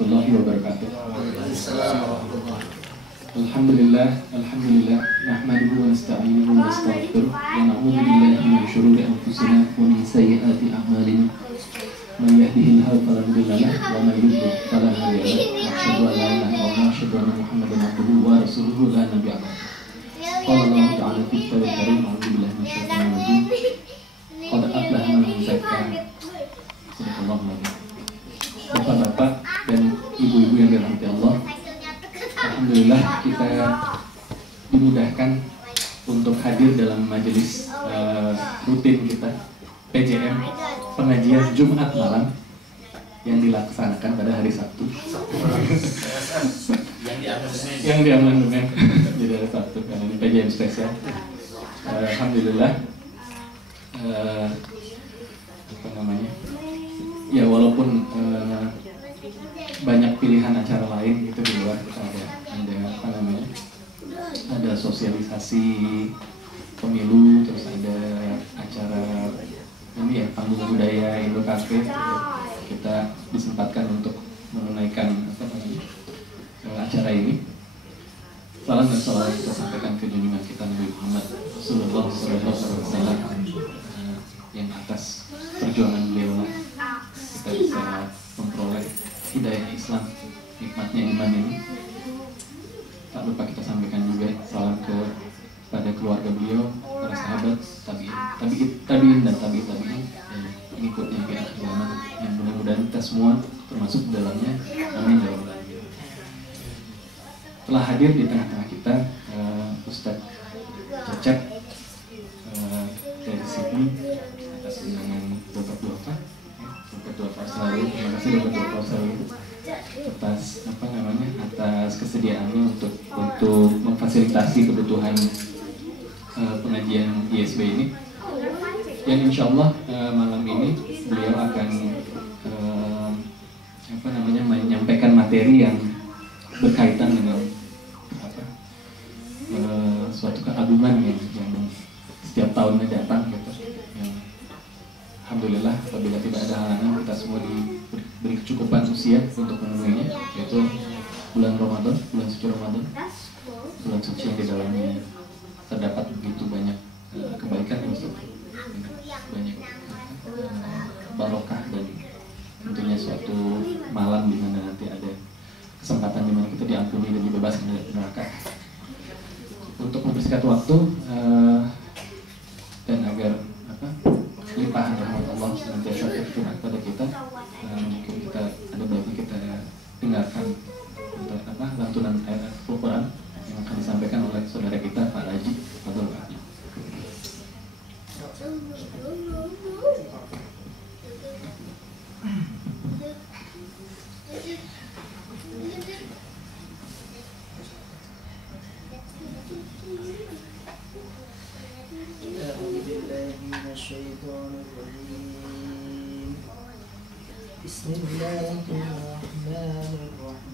warahmatullahi wabarakatuh. Alhamdulillah, nahmaduhu wa nasta'inuhu wa nastaghfiruh wa na'udzu billahi min syururi anfusina wa min sayyiati a'malina. Man yahdihillahu fala mudilla lahu wa man yudlil fala hadiya lahu. Asyhadu an la ilaha illallah wa asyhadu anna Muhammadan abduhu wa rasuluhu la nabiyya ba'dahu. Qala Allah ta'ala fi kitabihil karim, a'udzu billahi minasyaitonir rajim. Qad aflaha man zakkaha. Subhanallah. Bapak-bapak dan ibu-ibu yang dirahmati Allah, alhamdulillah kita dimudahkan untuk hadir dalam majelis rutin kita PJM, pengajian Jumat malam yang dilaksanakan pada hari Sabtu yang di amandemen jadi hari Sabtu karena ini PJM spesial. Alhamdulillah, apa namanya, ya walaupun banyak pilihan acara lain gitu di luar, kita ada apa namanya, ada sosialisasi pemilu, terus ada acara ini ya, panggung budaya Indo Cafe, kita disempatkan untuk menunaikan apa namanya, acara ini. Salam dan salawat kita sampaikan ke junjungan kita Nabi Muhammad Rasulullah SAW, yang atas perjuangan beliau lah kita bisa memperoleh hidayah Islam, nikmatnya iman ini. Tak lupa kita sampaikan juga salam kepada keluarga beliau, para sahabat, tabi'in dan tabi'in pengikutnya ke akhir zaman, yang mudah-mudahan kita semua termasuk dalamnya. Amin ya rabbal alamin. Telah hadir di tengah-tengah kita Ustadz Cecep dari Sydney atas undangan Bapak Duafa. Bapak Duafa selalu, terima kasih Bapak Duafa selalu atas apa namanya, atas kesediaannya untuk memfasilitasi kebutuhan pengajian ISB ini. Dan insya Allah malam ini beliau akan apa namanya, menyampaikan materi yang berkaitan dengan apa, suatu keagungan yang setiap tahunnya datang gitu. Yang alhamdulillah apabila tidak ada halangan, kita semua diberi kecukupan usia untuk memenuhinya, yaitu bulan Ramadan, bulan suci Ramadan, bulan suci yang di dalamnya terdapat begitu banyak kebaikan, banyak barokah, dan tentunya suatu malam di mana nanti ada kesempatan di mana kita diampuni dan dibebaskan dari neraka. Untuk mempersingkat waktu dan agar apa, limpahan rahmat Allah senantiasa tercurah pada kita, mungkin kita ada baiknya kita dengarkan untuk apa, lantunan ayat Al-Quran yang akan disampaikan oleh saudara kita Pak Haji Abdul Wahid. Bismillahirrahmanirrahim.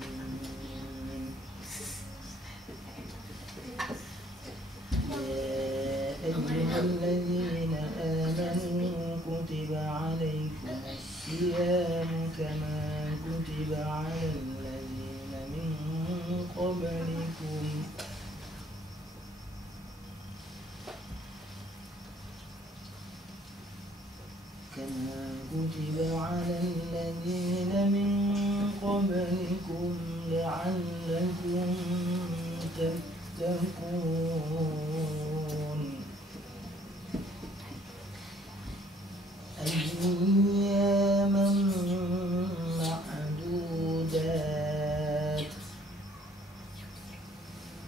أيها الذين آمنوا كتب عليكم الصيام كما كتب على الذين من قبلكم لعلكم تتقون أياما معدودات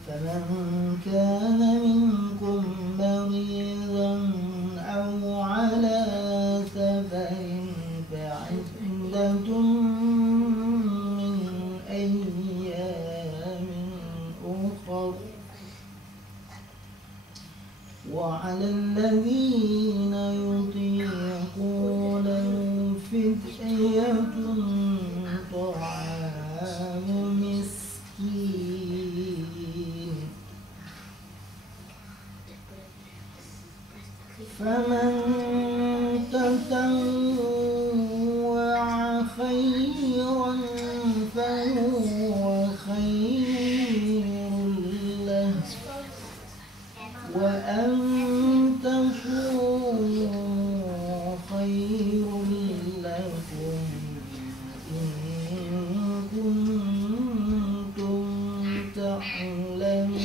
فمن كان منكم مريضا أو على سفر فعدة من أيام أخر وعلى الذين يطيقونه فدية طعام مسكين فمن تطوع خيرا فهو خير له وأن تصوموا خير لكم إن كنتم تعلمون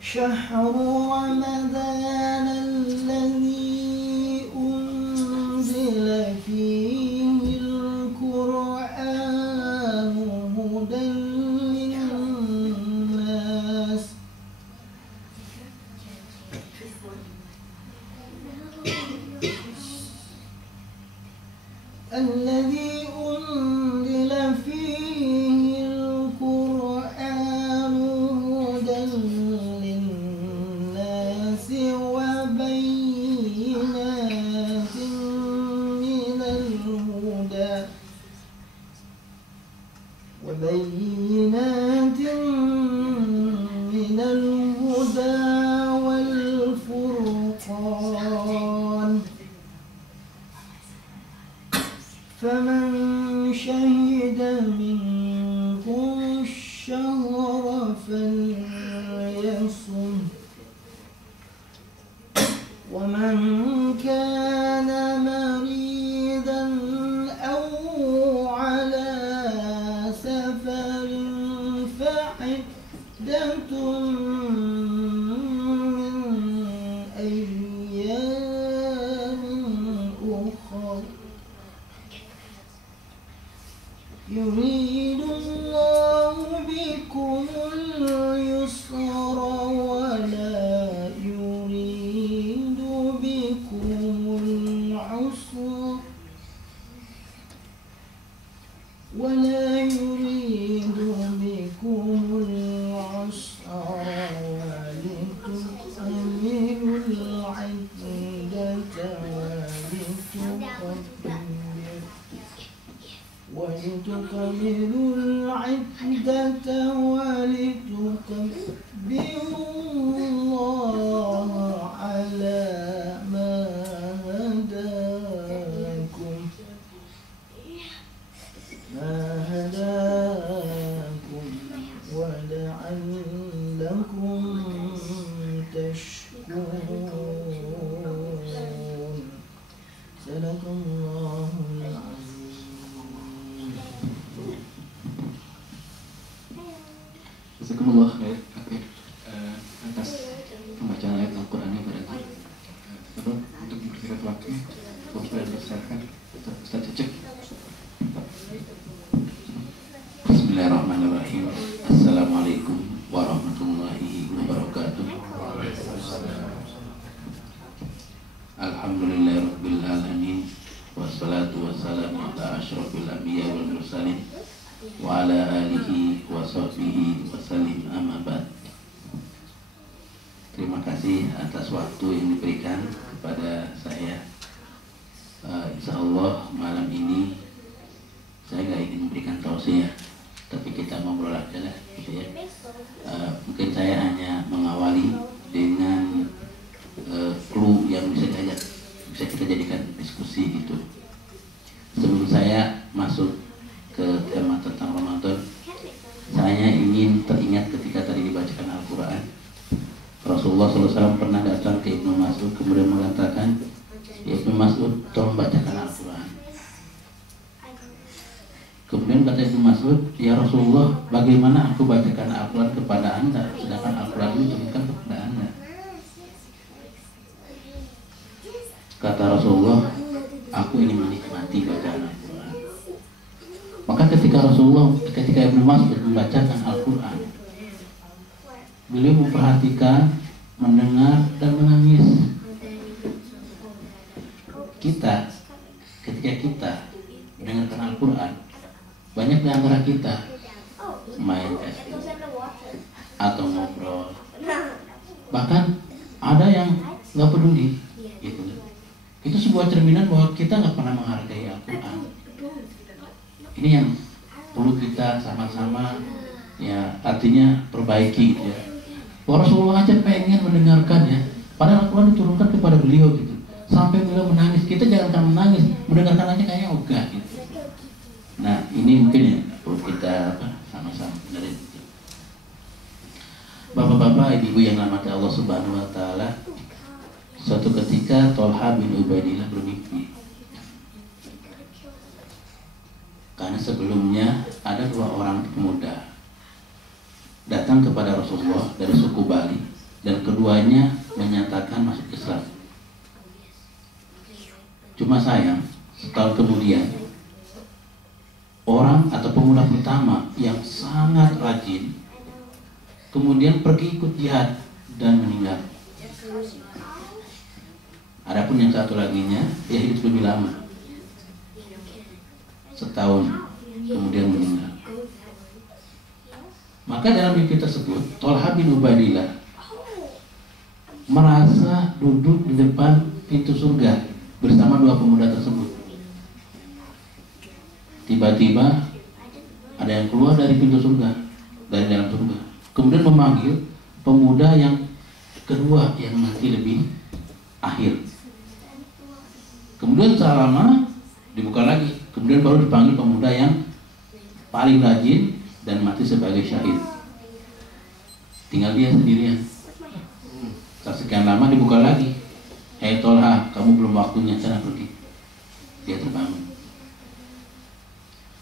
شهر رمضان الذي أنزل فيه القرآن هدى للناس الذي أنزل فيه القرآن هدى للناس وبينات من الهدى والفرقان فمن شهد منكم الشهر فليصم ومن كان مريضا أو على سفر فعدة من أيام أخر يريد الله بكم اليسر ولا يريد بكم العسر ولتكملوا العدة ولتكبروا الله على ما هداكم ولعلكم تشكرون صدق الله العظيم. Jazakumullah khair atas pembacaan ayat Al-Qurannya pada kita. Untuk mempersingkat waktu, Ustaz dipersilakan. Ustaz Cecek. Bismillahirrahmanirrahim. Assalamualaikum warahmatullahi wabarakatuh. Alhamdulillahirabbil alamin. Wassalatu wassalamu ala asyrafil anbiya wal mursalin wa ala alihi wa sahbihi wa sallim amma ba'd. Terima kasih atas waktu yang diberikan kepada saya. Insyaallah malam ini saya nggak ingin memberikan tausiah, tapi kita ngobrol aja lah, gitu ya. Mungkin saya hanya mengawali dengan clue yang bisa kita jadikan diskusi itu. Sebelum saya masuk ke tema tentang Ramadan, saya ingin teringat ketika tadi dibacakan Al-Quran. Rasulullah SAW pernah datang ke Ibnu Mas'ud kemudian mengatakan, ya Ibnu Mas'ud, tolong bacakan Al-Quran. Kemudian kata Ibnu Mas'ud, ya Rasulullah, bagaimana aku bacakan Al-Quran kepada Anda, sedangkan Al-Quran itu diturunkan kepada Anda? Kata Rasulullah, aku ingin menikmati bacaan Al-Quran. Maka ketika Ibnu Mas'ud membacakan Al-Quran, beliau memperhatikan, mendengar, dan menangis. Ketika kita mendengarkan Al-Quran, banyak di antara kita main Facebook atau ngobrol, bahkan ada yang nggak peduli, gitu. Itu sebuah cerminan bahwa kita nggak pernah menghargai Al-Quran. Ini yang perlu kita sama-sama, ya, artinya perbaiki, gitu ya. Rasulullah aja pengen mendengarkan, ya, padahal Al-Quran diturunkan kepada beliau, gitu. sampai beliau menangis. Kita jangan menangis, mendengarkan aja kayaknya ogah gitu. Nah ini mungkin ya perlu kita sama-sama dari bapak-bapak, ibu-ibu yang dirahmati Allah Subhanahu Wa Taala. Suatu ketika Tolha bin Ubaidillah bermimpi. Karena sebelumnya ada dua orang pemuda datang kepada Rasulullah dari suku Bali dan keduanya menyatakan masuk Islam. Cuma sayang, setahun kemudian orang atau pemuda pertama yang sangat rajin kemudian pergi ikut jihad dan meninggal. Adapun yang satu laginya dia hidup lebih lama, setahun kemudian meninggal. Maka dalam mimpi tersebut Tolha bin Ubaidillah merasa duduk di depan pintu surga bersama dua pemuda tersebut. Tiba-tiba ada yang keluar dari pintu surga, dari dalam surga, kemudian memanggil pemuda yang kedua yang mati lebih akhir. Kemudian setelah lama dibuka lagi, kemudian baru dipanggil pemuda yang paling rajin dan mati sebagai syahid. Tinggal dia sendirian. Setelah sekian lama dibuka lagi, hei Tolha, kamu belum waktunya, sana pergi. Dia terbangun.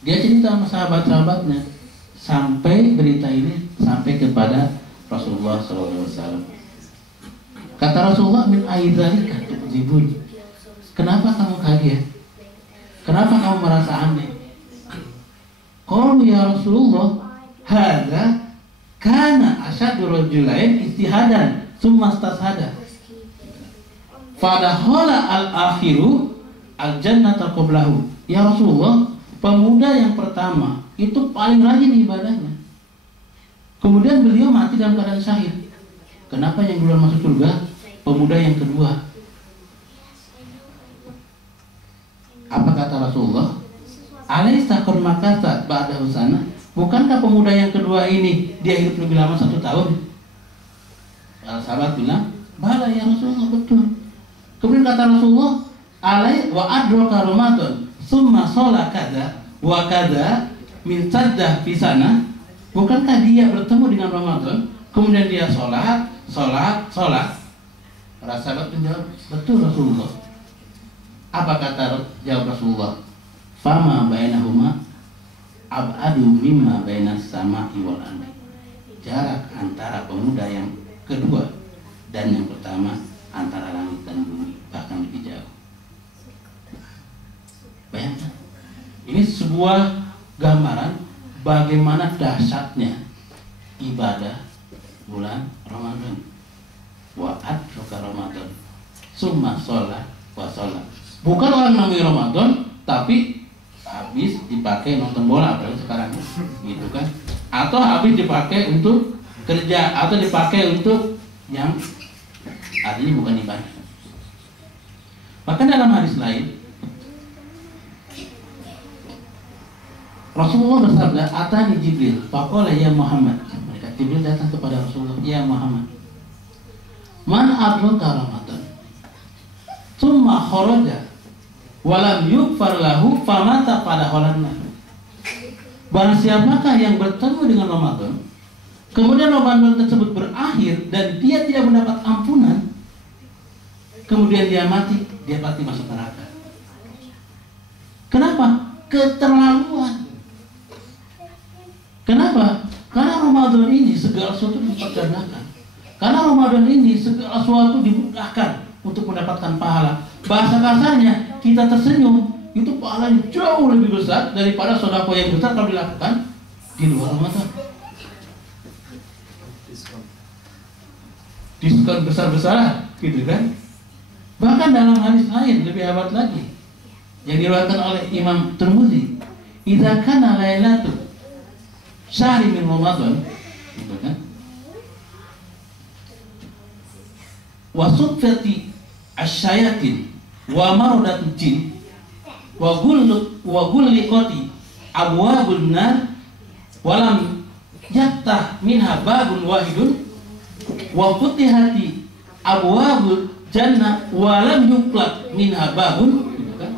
Dia cerita sama sahabat-sahabatnya sampai berita ini sampai kepada Rasulullah SAW. Kata Rasulullah, min aizalika tu'zibun. Kenapa kamu kaget? Kenapa kamu merasa aneh? Qalu ya Rasulullah, hadza kana asyadu rajulain istihadan summa istashada. Fadakhala al-akhiru al-jannata qablahu. Ya Rasulullah, pemuda yang pertama itu paling rajin ibadahnya. Kemudian beliau mati dalam keadaan syahid. Kenapa yang duluan masuk surga? Pemuda yang kedua. Apa kata Rasulullah? Alaysa qad makatha ba'da husana? Bukankah pemuda yang kedua ini dia hidup lebih lama 1 tahun? Para sahabat bilang, bala ya Rasulullah, betul. Kemudian kata Rasulullah, alai wa adraka Ramadan summa sholat kada wa kada min saddah fi sana. Bukankah dia bertemu dengan Ramadan, kemudian dia sholat. Para sahabat menjawab, betul Rasulullah. Apa kata jawab Rasulullah? Fama bainahuma abadu mimma bainas sama'i wal ardi. Jarak antara pemuda yang kedua dan yang pertama antara langit dan bumi bahkan lebih jauh. Bayangkan, ini sebuah gambaran bagaimana dahsyatnya ibadah bulan Ramadan. Wa adraka Ramadan summa sholat wa sholat. Bukan orang namanya Ramadan tapi habis dipakai nonton bola, apalagi sekarang gitu kan, atau habis dipakai untuk kerja, atau dipakai untuk yang artinya bukan ibadah. Bahkan dalam hadis lain Rasulullah bersabda, atani Jibril faqala ya Muhammad. Mereka Jibril datang kepada Rasulullah, ya Muhammad, man adraka Ramadan summa kharaja walam yughfar lahu famata pada holanna. Barang siapakah yang bertemu dengan Ramadan, kemudian Ramadan tersebut berakhir dan dia tidak mendapat ampunan, kemudian dia mati, dia pasti masuk neraka. Kenapa? Keterlaluan. Kenapa? Karena Ramadan ini segala sesuatu diperdengarkan. Karena Ramadan ini segala sesuatu dimudahkan untuk mendapatkan pahala. Bahasa kasarnya, kita tersenyum itu pahalanya jauh lebih besar daripada sedekah yang besar kalau dilakukan di luar Ramadan. Diskon besar-besaran, gitu kan? Bahkan dalam hadis lain lebih hebat lagi, yang diriwayatkan oleh Imam Tirmidzi, "Idza kana lailatul syahri min Ramadan," gitu kan? Wa sufati asyayatin wa marodatul jin wa gulliqati abwabun nar walam yaftah minha babun wahidun wa futihati abwabul jannah walam yuklak minha babun, gitu kan?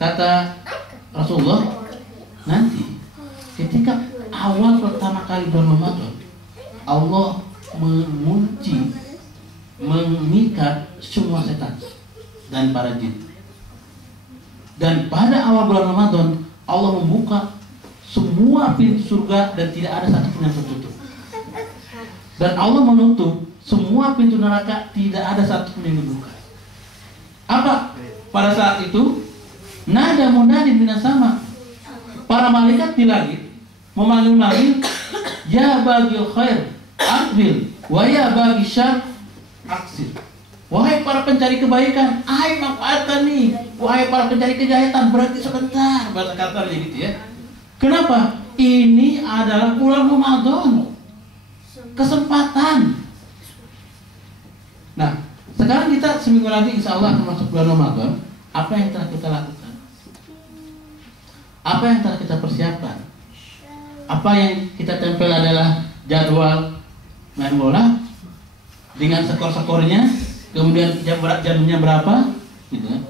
Kata Rasulullah, nanti ketika awal pertama kali bulan Ramadan, Allah mengunci, mengikat semua setan dan para jin. Dan pada awal bulan Ramadan, Allah membuka semua pintu surga dan tidak ada satupun yang tertutup. Dan Allah menutup semua pintu neraka, tidak ada satupun yang dibuka. Apa? Pada saat itu, nada munadin minas sama. Para malaikat di langit memanggil-manggil, ya bagil khair, aqbil, wa ya bagi syar, aksir. Wahai para pencari kebaikan, ayo manfaatkan nih. Wahai para pencari kejahatan, berarti sebentar. Bahasa kasarnya gitu ya. Kenapa? Ini adalah bulan Ramadan, kesempatan. Nah, sekarang kita seminggu lagi insya Allah akan masuk bulan Ramadan. Apa yang telah kita lakukan? Apa yang telah kita persiapkan? Apa yang kita tempel adalah jadwal main bola dengan skor-skornya, kemudian jamnya berapa, gitu kan?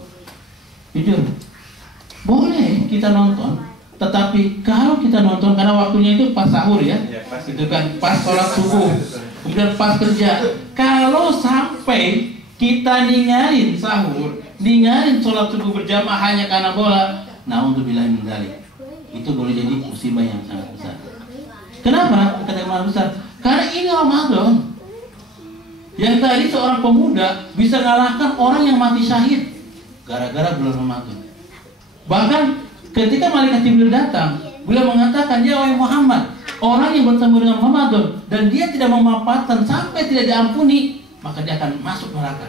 Jujur, boleh kita nonton, tetapi kalau kita nonton karena waktunya itu pas sahur ya, itu kan pas sholat subuh, kemudian pas kerja. Kalau sampai kita ninggalin sahur, ninggalin sholat subuh berjamaah hanya karena bola, na'udzubillah min dzalik, itu boleh jadi musibah yang sangat besar. Kenapa? Kata yang besar, karena ini Ramadan. Yang tadi seorang pemuda bisa mengalahkan orang yang mati syahid gara-gara bulan Ramadan. Bahkan ketika malaikat Jibril datang, beliau mengatakan, ya wahai Muhammad, orang yang bertemu dengan Ramadan dan dia tidak memaafkan sampai tidak diampuni, maka dia akan masuk neraka.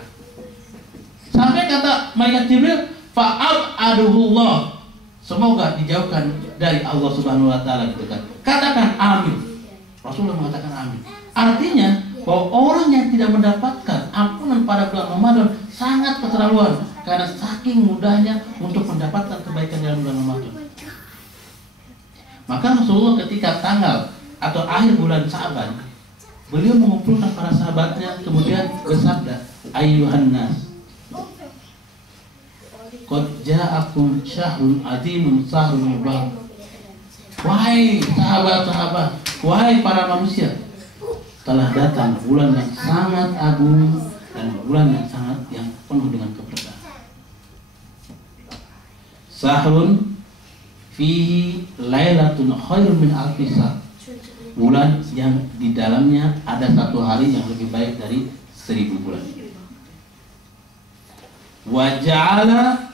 Sampai kata malaikat Jibril, fa'aduhullah, semoga dijauhkan dari Allah Subhanahu wa taala, gitu kan. Katakan amin. Rasulullah mengatakan amin. Artinya bahwa orang yang tidak mendapatkan ampunan pada bulan Ramadan sangat keterlaluan, karena saking mudahnya untuk mendapatkan kebaikan dalam bulan Ramadan. Maka Rasulullah ketika tanggal atau akhir bulan Sa'ban, beliau mengumpulkan para sahabatnya, kemudian bersabda, ayyuhan nas, qad ja'akum syahrun azimun sahrun mubarak. Wahai sahabat-sahabat, wahai para manusia, telah datang bulan yang sangat agung dan bulan yang penuh dengan keberkahan. Sahrun fihi lailatun khairun min alfi syahr. Bulan yang di dalamnya ada satu hari yang lebih baik dari 1000 bulan. Waja'ala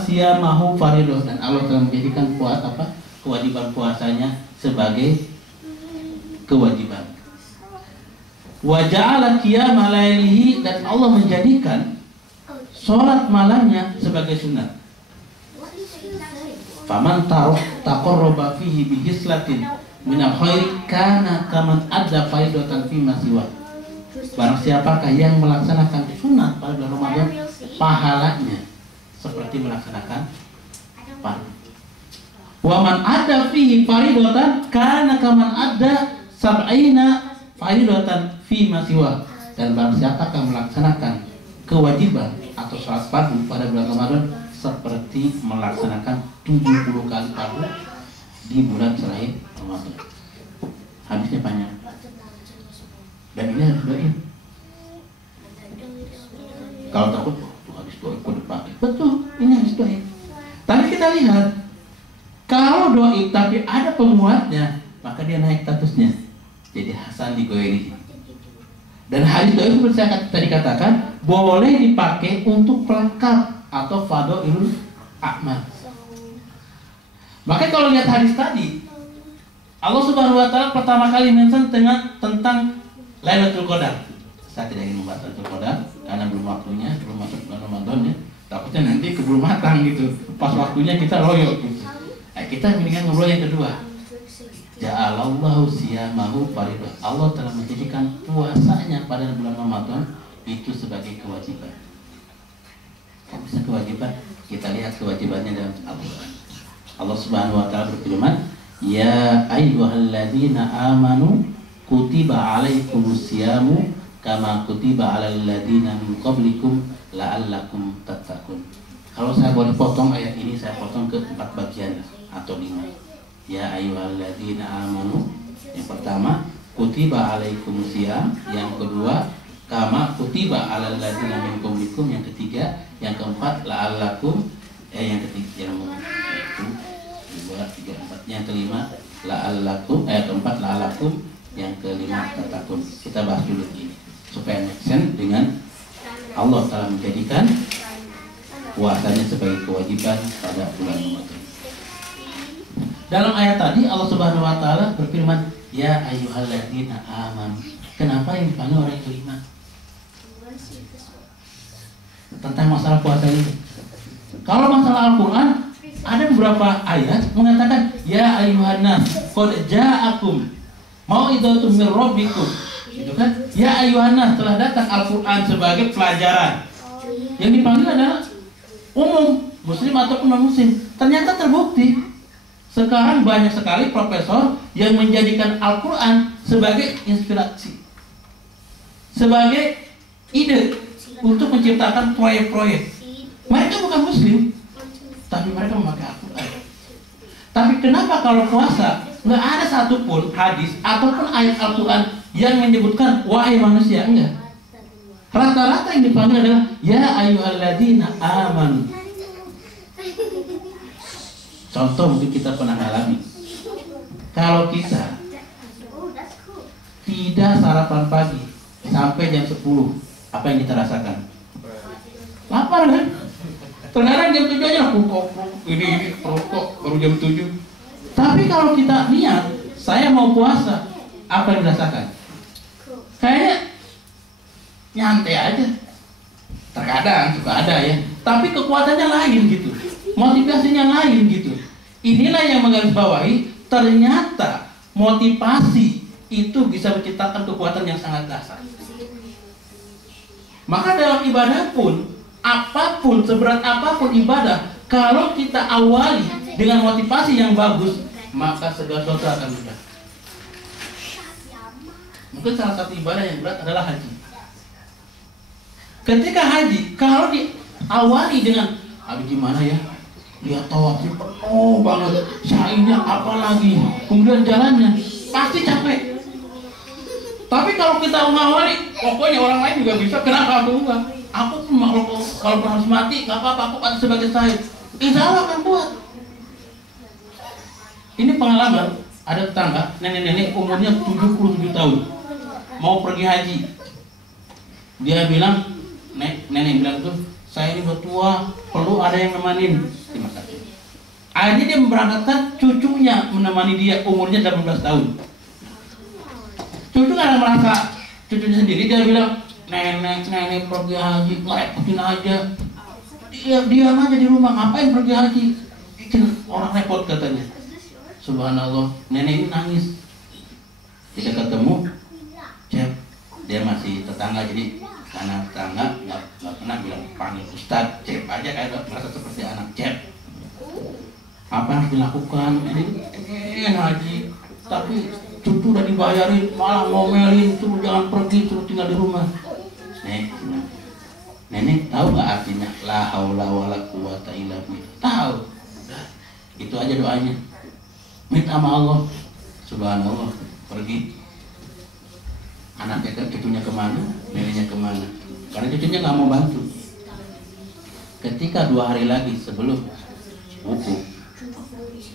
siyamahu faridah, dan Allah telah menjadikan kewajiban puasanya sebagai kewajiban. Waja'ala qiyama lailihi, dan Allah menjadikan sholat malamnya sebagai sunat. Faman taqarraba fihi bihislatin minal khairi kana kaman adda faridatan fi masiwa. Barang siapakah yang melaksanakan sunat pada bulan Ramadan, pahalanya seperti melaksanakan fardu. Wa man adda fihi faridatan kana kaman adda sab'ina faridatan fi masiwa. Dan barang siapakah melaksanakan kewajiban atau sholat fardu pada bulan Ramadan, seperti melaksanakan 70 kali fardu di bulan selain Ramadan. Habisnya banyak. Dan ini harus doain. Kalau takut, habis doain kode pakai. Betul, ini harus doain. Tapi kita lihat, kalau doain tapi ada penguatnya, maka dia naik statusnya jadi Hasan Digoiri. Dan hadis doa itu seperti saya tadi katakan, boleh dipakai untuk pelengkap atau fadhailul a'mal. Maka kalau lihat hadis tadi, Allah Subhanahu wa taala pertama kali mention tentang Lailatul Qadar. Saya tidak ingin membahas Lailatul Qadar karena belum waktunya, belum masuk bulan Ramadan ya. Takutnya nanti keburu matang gitu. Pas waktunya kita loyo gitu. Kita mendingan ngobrol yang kedua. Ja'alallahu siyamahu faridah. Allah telah menjadikan puasanya pada bulan Ramadan itu sebagai kewajiban. Kok bisa kewajiban? Kita lihat kewajibannya dalam Al-Quran. Allah Subhanahu wa taala berfirman, "Ya ayyuhalladzina amanu kutiba alaikumus siyamu kama kutiba 'alal ladzina min qablikum la'allakum tattaqun. Kalau saya boleh potong ayat ini, saya potong ke 4 bagian atau 5. Ya ayyuhalladzina amanu. Yang pertama, kutiba 'alaikumusiyam. Yang kedua, kama kutiba 'alal ladzina min qablikum. Yang ketiga, yang keempat, la'allakum. Yang ketiga, yang itu 2, 3, 4. Yang kelima, la'allakum. Keempat, la'allakum. Yang kelima, tattaqun. Kita bahas dulu ini supaya make sense dengan Allah telah menjadikan puasanya sebagai kewajiban pada bulan Ramadan. Dalam ayat tadi Allah Subhanahu wa taala berfirman, "Ya ayyuhalladzina amanu." Kenapa yang dipanggil orang kelima? Tentang masalah puasa ini. Kalau masalah Al-Qur'an ada beberapa ayat mengatakan, "Ya ayyuhan nas, qad ja'akum mau'izatun mir rabbikum." Itu kan? Ya ayyuhan nas, telah datang Al-Qur'an sebagai pelajaran. Yang dipanggil adalah umum, muslim ataupun non-muslim. Ternyata terbukti sekarang banyak sekali profesor yang menjadikan Al-Quran sebagai inspirasi, sebagai ide untuk menciptakan proyek-proyek. Mereka bukan muslim, tapi mereka memakai Al-Quran. Tapi kenapa kalau puasa nggak ada satupun hadis ataupun ayat Al-Quran yang menyebutkan wahai manusia? Enggak. Rata-rata yang dipanggil adalah ya ayyuhalladzina amanu. Contoh mungkin kita pernah alami. Kalau kita tidak sarapan pagi sampai jam 10, apa yang kita rasakan? Lapar kan? Terkadang jam 7 aja ini rokok baru jam 7. Tapi kalau kita niat saya mau puasa, apa yang dirasakan? Kayaknya nyantai aja. Terkadang suka ada ya, tapi kekuatannya lain gitu, motivasinya lain gitu. Inilah yang menggarisbawahi, ternyata motivasi itu bisa menciptakan kekuatan yang sangat dahsyat. Maka dalam ibadah pun, apapun, seberat apapun ibadah, kalau kita awali dengan motivasi yang bagus, maka segala sesuatu akan mudah. Mungkin salah satu ibadah yang berat adalah haji. Ketika haji, kalau diawali dengan aduh gimana ya, dia tawafnya penuh banget, sa'inya apalagi, kemudian jalannya pasti capek. Tapi kalau kita mengawali, pokoknya orang lain juga bisa, kenapa aku enggak? Aku pun kalau harus mati, nggak apa-apa, aku kan sebagai syahid. Insya Allah akan kuat. Ini pengalaman, ada tetangga, nenek-nenek umurnya 77 tahun, mau pergi haji. Dia bilang, nenek bilang tuh, saya ini udah tua, perlu ada yang nemanin. Terima kasih. Akhirnya dia memberangkatkan cucunya menemani dia, umurnya 18 tahun. Cucu karena merasa cucunya sendiri, dia bilang, nenek pergi haji, ngerepotin aja. Dia diam aja di rumah, ngapain pergi haji? Bikin orang repot katanya. Subhanallah, nenek ini nangis. Kita ketemu, Cep, dia masih tetangga, jadi karena tetangga nggak pernah bilang panggil Ustadz, Cep aja kayak merasa seperti anak. Cep, apa yang harus dilakukan? Ini haji, tapi cucu udah dibayarin, malah ngomelin, suruh jangan pergi, suruh tinggal di rumah. Nenek tahu nggak artinya la haula wala quwata illa billah? Tahu. Itu aja doanya. Minta sama Allah. Subhanallah, pergi. Anaknya cucunya kemana? Neneknya kemana? Karena cucunya nggak mau bantu. Ketika 2 hari lagi sebelum wukuf,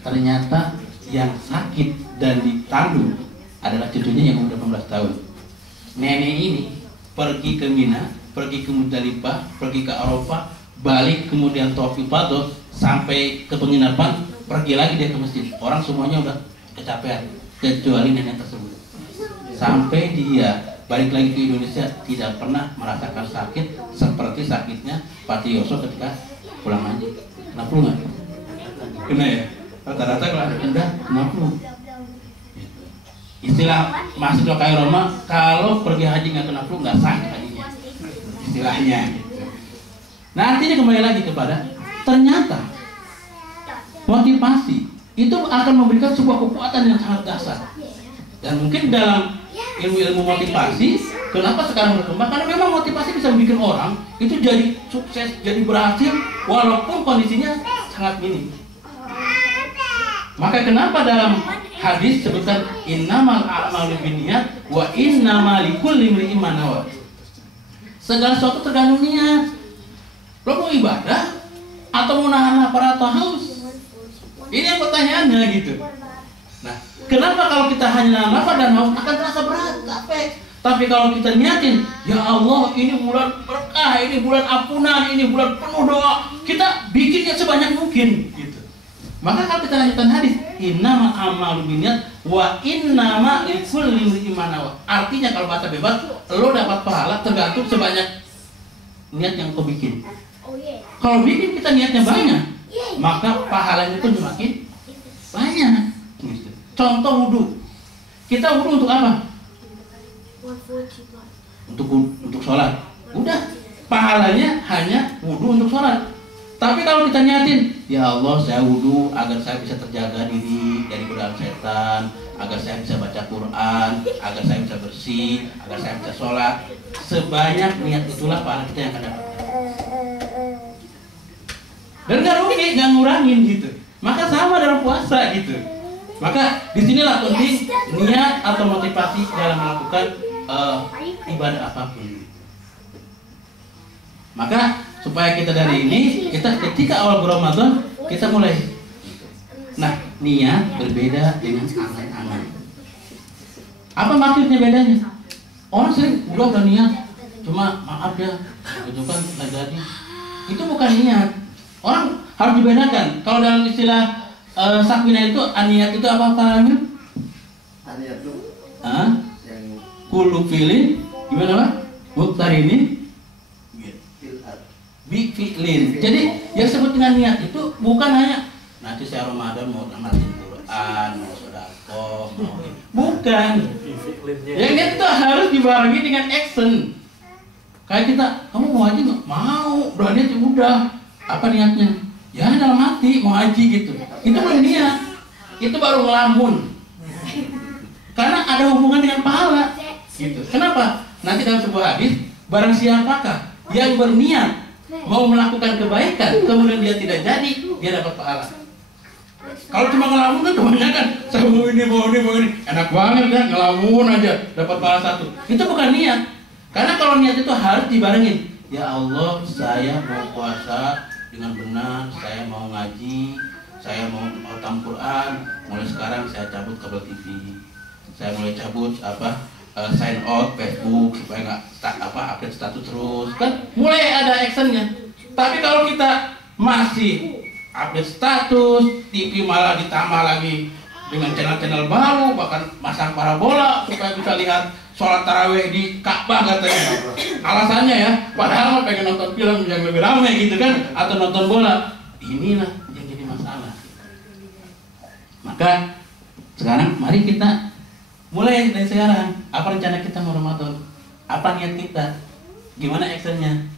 ternyata yang sakit dan ditanggung adalah cucunya yang umur 18 tahun. Nenek ini pergi ke Mina, pergi ke Muzdalifah, pergi ke Arafah, balik kemudian tawaf ifadah sampai ke penginapan, pergi lagi dia ke masjid. Orang semuanya udah kecapean kecuali nenek tersebut. Sampai dia balik lagi ke Indonesia tidak pernah merasakan sakit seperti sakitnya Pak Tioso ketika pulang haji. Kena flu nggak? Kena ya. Rata-rata kalau ada rendah kena flu. Istilah masuk ke Roma, kalau pergi haji nggak kena flu nggak sah hajinya. Istilahnya. Nah artinya kembali lagi kepada ternyata motivasi itu akan memberikan sebuah kekuatan yang sangat dasar. Dan mungkin dalam ilmu-ilmu motivasi Kenapa sekarang berkembang? Karena memang motivasi bisa bikin orang itu jadi sukses, jadi berhasil walaupun kondisinya sangat minim. Maka kenapa dalam hadis sebutkan innamal a'malu binniyat wa innamal likulli imri'in ma nawa. Segala sesuatu tergantung niat. Lo mau ibadah atau mau nahan lapar atau haus? Ini yang pertanyaannya gitu. Nah, kenapa kalau kita hanya nahan lapar dan haus akan terasa berat, capek? Tapi kalau kita niatin, ya Allah ini bulan berkah, ini bulan ampunan, ini bulan penuh doa, kita bikinnya sebanyak mungkin gitu. Maka kalau kita lanjutkan hadis, innama amalu binniyat wa innama likulli imri'in ma nawa. Artinya kalau bahasa bebas, lo dapat pahala tergantung sebanyak niat yang kau bikin. Kalau bikin kita niatnya banyak, maka pahalanya pun semakin banyak. Gitu. Contoh wudhu, kita wudhu untuk apa? Untuk sholat. Udah, pahalanya hanya wudhu untuk sholat. Tapi kalau kita niatin, ya Allah saya wudhu agar saya bisa terjaga diri dari godaan setan, agar saya bisa baca Quran, agar saya bisa bersih, agar saya bisa sholat. Sebanyak niat itulah pahala kita yang akan dapat. Dan nggak rugi, nggak ngurangin gitu. Maka sama dalam puasa gitu. Maka disinilah penting niat atau motivasi dalam melakukan ibadah apapun. Maka supaya kita dari ini, kita ketika awal Ramadan kita mulai. Nah, niat berbeda dengan angan-angan. Apa maksudnya bedanya? Orang sering udah niat, cuma maaf ya, itu kan nggak jadi. Itu bukan niat. Orang harus dibedakan. Kalau dalam istilah Sakwina itu, niat itu apa namanya? Niat itu yang Kulu filin gimana Pak? Muktarini bi fi'lin. Jadi yang disebut dengan niat itu bukan hanya nanti saya Ramadan mau namatin Quran, mau sedekah, mau ini. Bukan. Yang niat itu harus dibarengi dengan action. Kayak kita, kamu mau haji nggak? Mau. Udah niat ya udah. Apa niatnya? Ya dalam hati mau haji gitu. Itu belum niat. Itu baru ngelamun. Karena ada hubungan dengan pahala. Gitu. Kenapa? Nanti dalam sebuah hadis, barang siapakah yang berniat mau melakukan kebaikan, kemudian dia tidak jadi, dia dapat pahala. Kalau cuma ngelamun kan kebanyakan, saya mau ini, enak banget kan, ngelamun aja, dapat pahala satu. Itu bukan niat. Karena kalau niat itu harus dibarengin. Ya Allah, saya mau puasa dengan benar, saya mau ngaji, saya mau khatam Quran, mulai sekarang saya cabut kabel TV. Saya mulai cabut sign out Facebook supaya nggak update status terus, kan mulai ada actionnya. Tapi kalau kita masih update status, TV malah ditambah lagi dengan channel-channel baru, bahkan masang parabola supaya bisa lihat sholat tarawih di Ka'bah katanya. Alasannya ya, padahal pengen nonton film yang lebih ramai gitu kan, atau nonton bola. Inilah yang jadi masalah. Maka sekarang mari kita mulai dari sekarang. Apa rencana kita mau Ramadan? Apa niat kita? Gimana actionnya?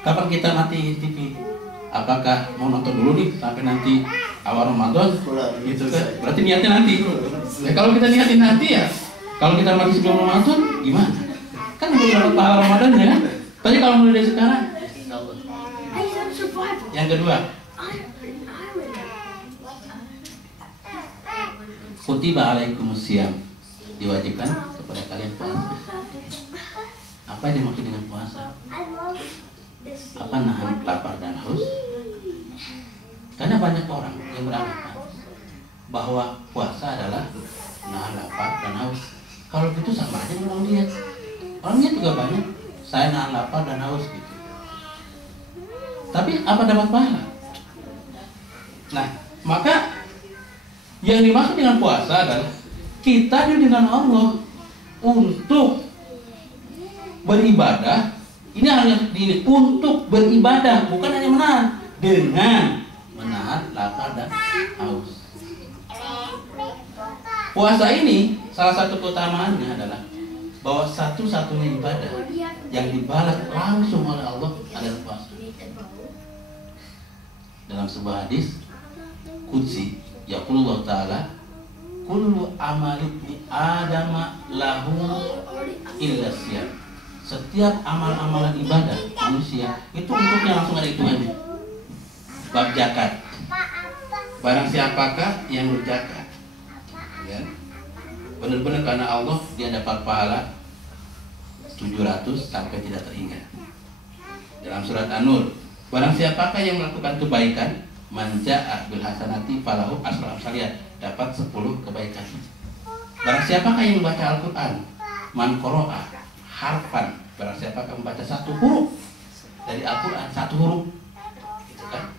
Kapan kita mati TV? Apakah mau nonton dulu nih sampai nanti awal Ramadan? Gitu kan? Berarti niatnya nanti. Nah, kalau kita niatin nanti ya, kalau kita mati sebelum Ramadan gimana? Kan belum dapat pahala Ramadan ya. Tapi kalau mulai dari sekarang. Yang kedua, kutiba alaikumusiyam, diwajibkan kepada kalian puasa. Apa yang dimaksud dengan puasa? Apa nahan lapar dan haus? Karena banyak orang yang beranggapan bahwa puasa adalah nahan lapar dan haus. Kalau gitu sama aja dengan orang niat. Orang niat juga banyak, saya nahan lapar dan haus gitu. Tapi apa dapat pahala? Nah, maka yang dimaksud dengan puasa adalah kita dengan Allah untuk beribadah. Ini hanya ini untuk beribadah, bukan hanya menahan, dengan menahan lapar dan haus. Puasa ini salah satu keutamaannya adalah bahwa satu-satunya ibadah yang dibalas langsung oleh Allah adalah puasa. Dalam sebuah hadis qudsi, yaqulullah ta'ala, kullu amali ibni adama lahu illa siyam setiap amal-amalan ibadah manusia itu untuknya langsung ada hitungannya. Bab zakat. Barang siapakah yang berzakat, ya, benar-benar karena Allah dia dapat pahala 700 sampai tidak terhingga. Dalam surat An-Nur, barang siapakah yang melakukan kebaikan, man jaa'a bil hasanati falahu asyru amsaliyah, dapat 10 kebaikan. Barang siapakah yang membaca Al-Qur'an, man qara'a harfan, barang siapakah membaca satu huruf dari Al-Qur'an, satu huruf, gitu kan?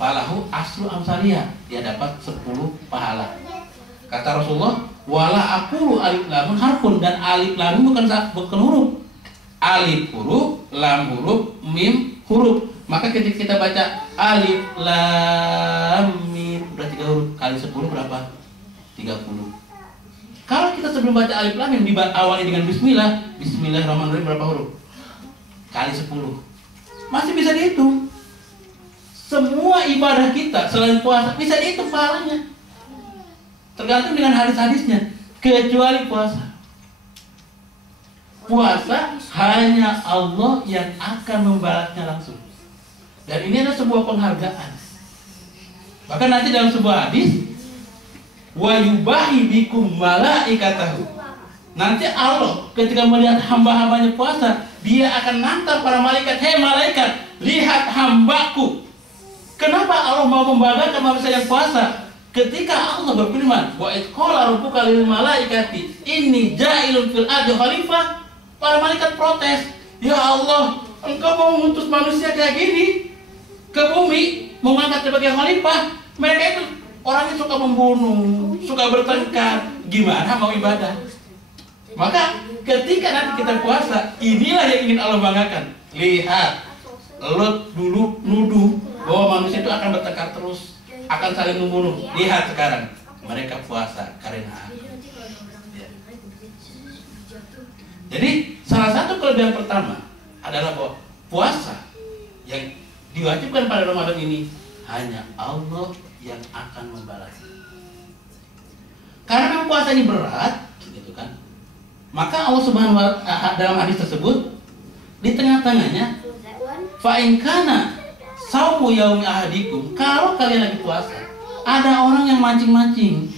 Falahu asyru amsaliyah, dia dapat 10 pahala. Kata Rasulullah, wala aqulu alif lam harfun, dan alif lam bukan huruf. Alif huruf, lam huruf, mim huruf. Maka ketika kita baca alif lam mim udah 3 huruf, kali 10 berapa? 30. Kalau kita sebelum baca alif lam mim diawali dengan bismillah, bismillahirrahmanirrahim, berapa huruf? Kali 10. Masih bisa dihitung. Semua ibadah kita selain puasa bisa dihitung pahalanya. Tergantung dengan hadis-hadisnya, kecuali puasa. Puasa hanya Allah yang akan membalasnya langsung. Dan ini adalah sebuah penghargaan. Bahkan nanti dalam sebuah hadis, wa yubahi bikum malaikatahu. Nanti Allah ketika melihat hamba-hambanya puasa, dia akan nantar para malaikat, "Hei malaikat, lihat hambaku." Kenapa Allah mau membanggakan manusia yang puasa? Ketika Allah berfirman, wa id qala rabbuka lil malaikati inni ja'ilun fil ardi khalifah, para malaikat protes, "Ya Allah, Engkau mau mengutus manusia kayak gini ke bumi, mau mengangkat sebagai khalifah." Mereka itu orangnya suka membunuh, suka bertengkar, gimana mau ibadah? Maka ketika nanti kita puasa, inilah yang ingin Allah banggakan. Lihat, Lot dulu nuduh bahwa manusia itu akan bertengkar terus, akan saling membunuh. Lihat sekarang, mereka puasa karena aku. Ya. Jadi salah satu kelebihan pertama adalah bahwa puasa yang diwajibkan pada Ramadan ini hanya Allah yang akan membalas. Karena puasa ini berat, gitu kan? Maka Allah Subhanahu wa Ta'ala dalam hadis tersebut di tengah-tengahnya, fa in kana saumu yaumi ahadikum, kalau kalian lagi puasa, ada orang yang mancing-mancing,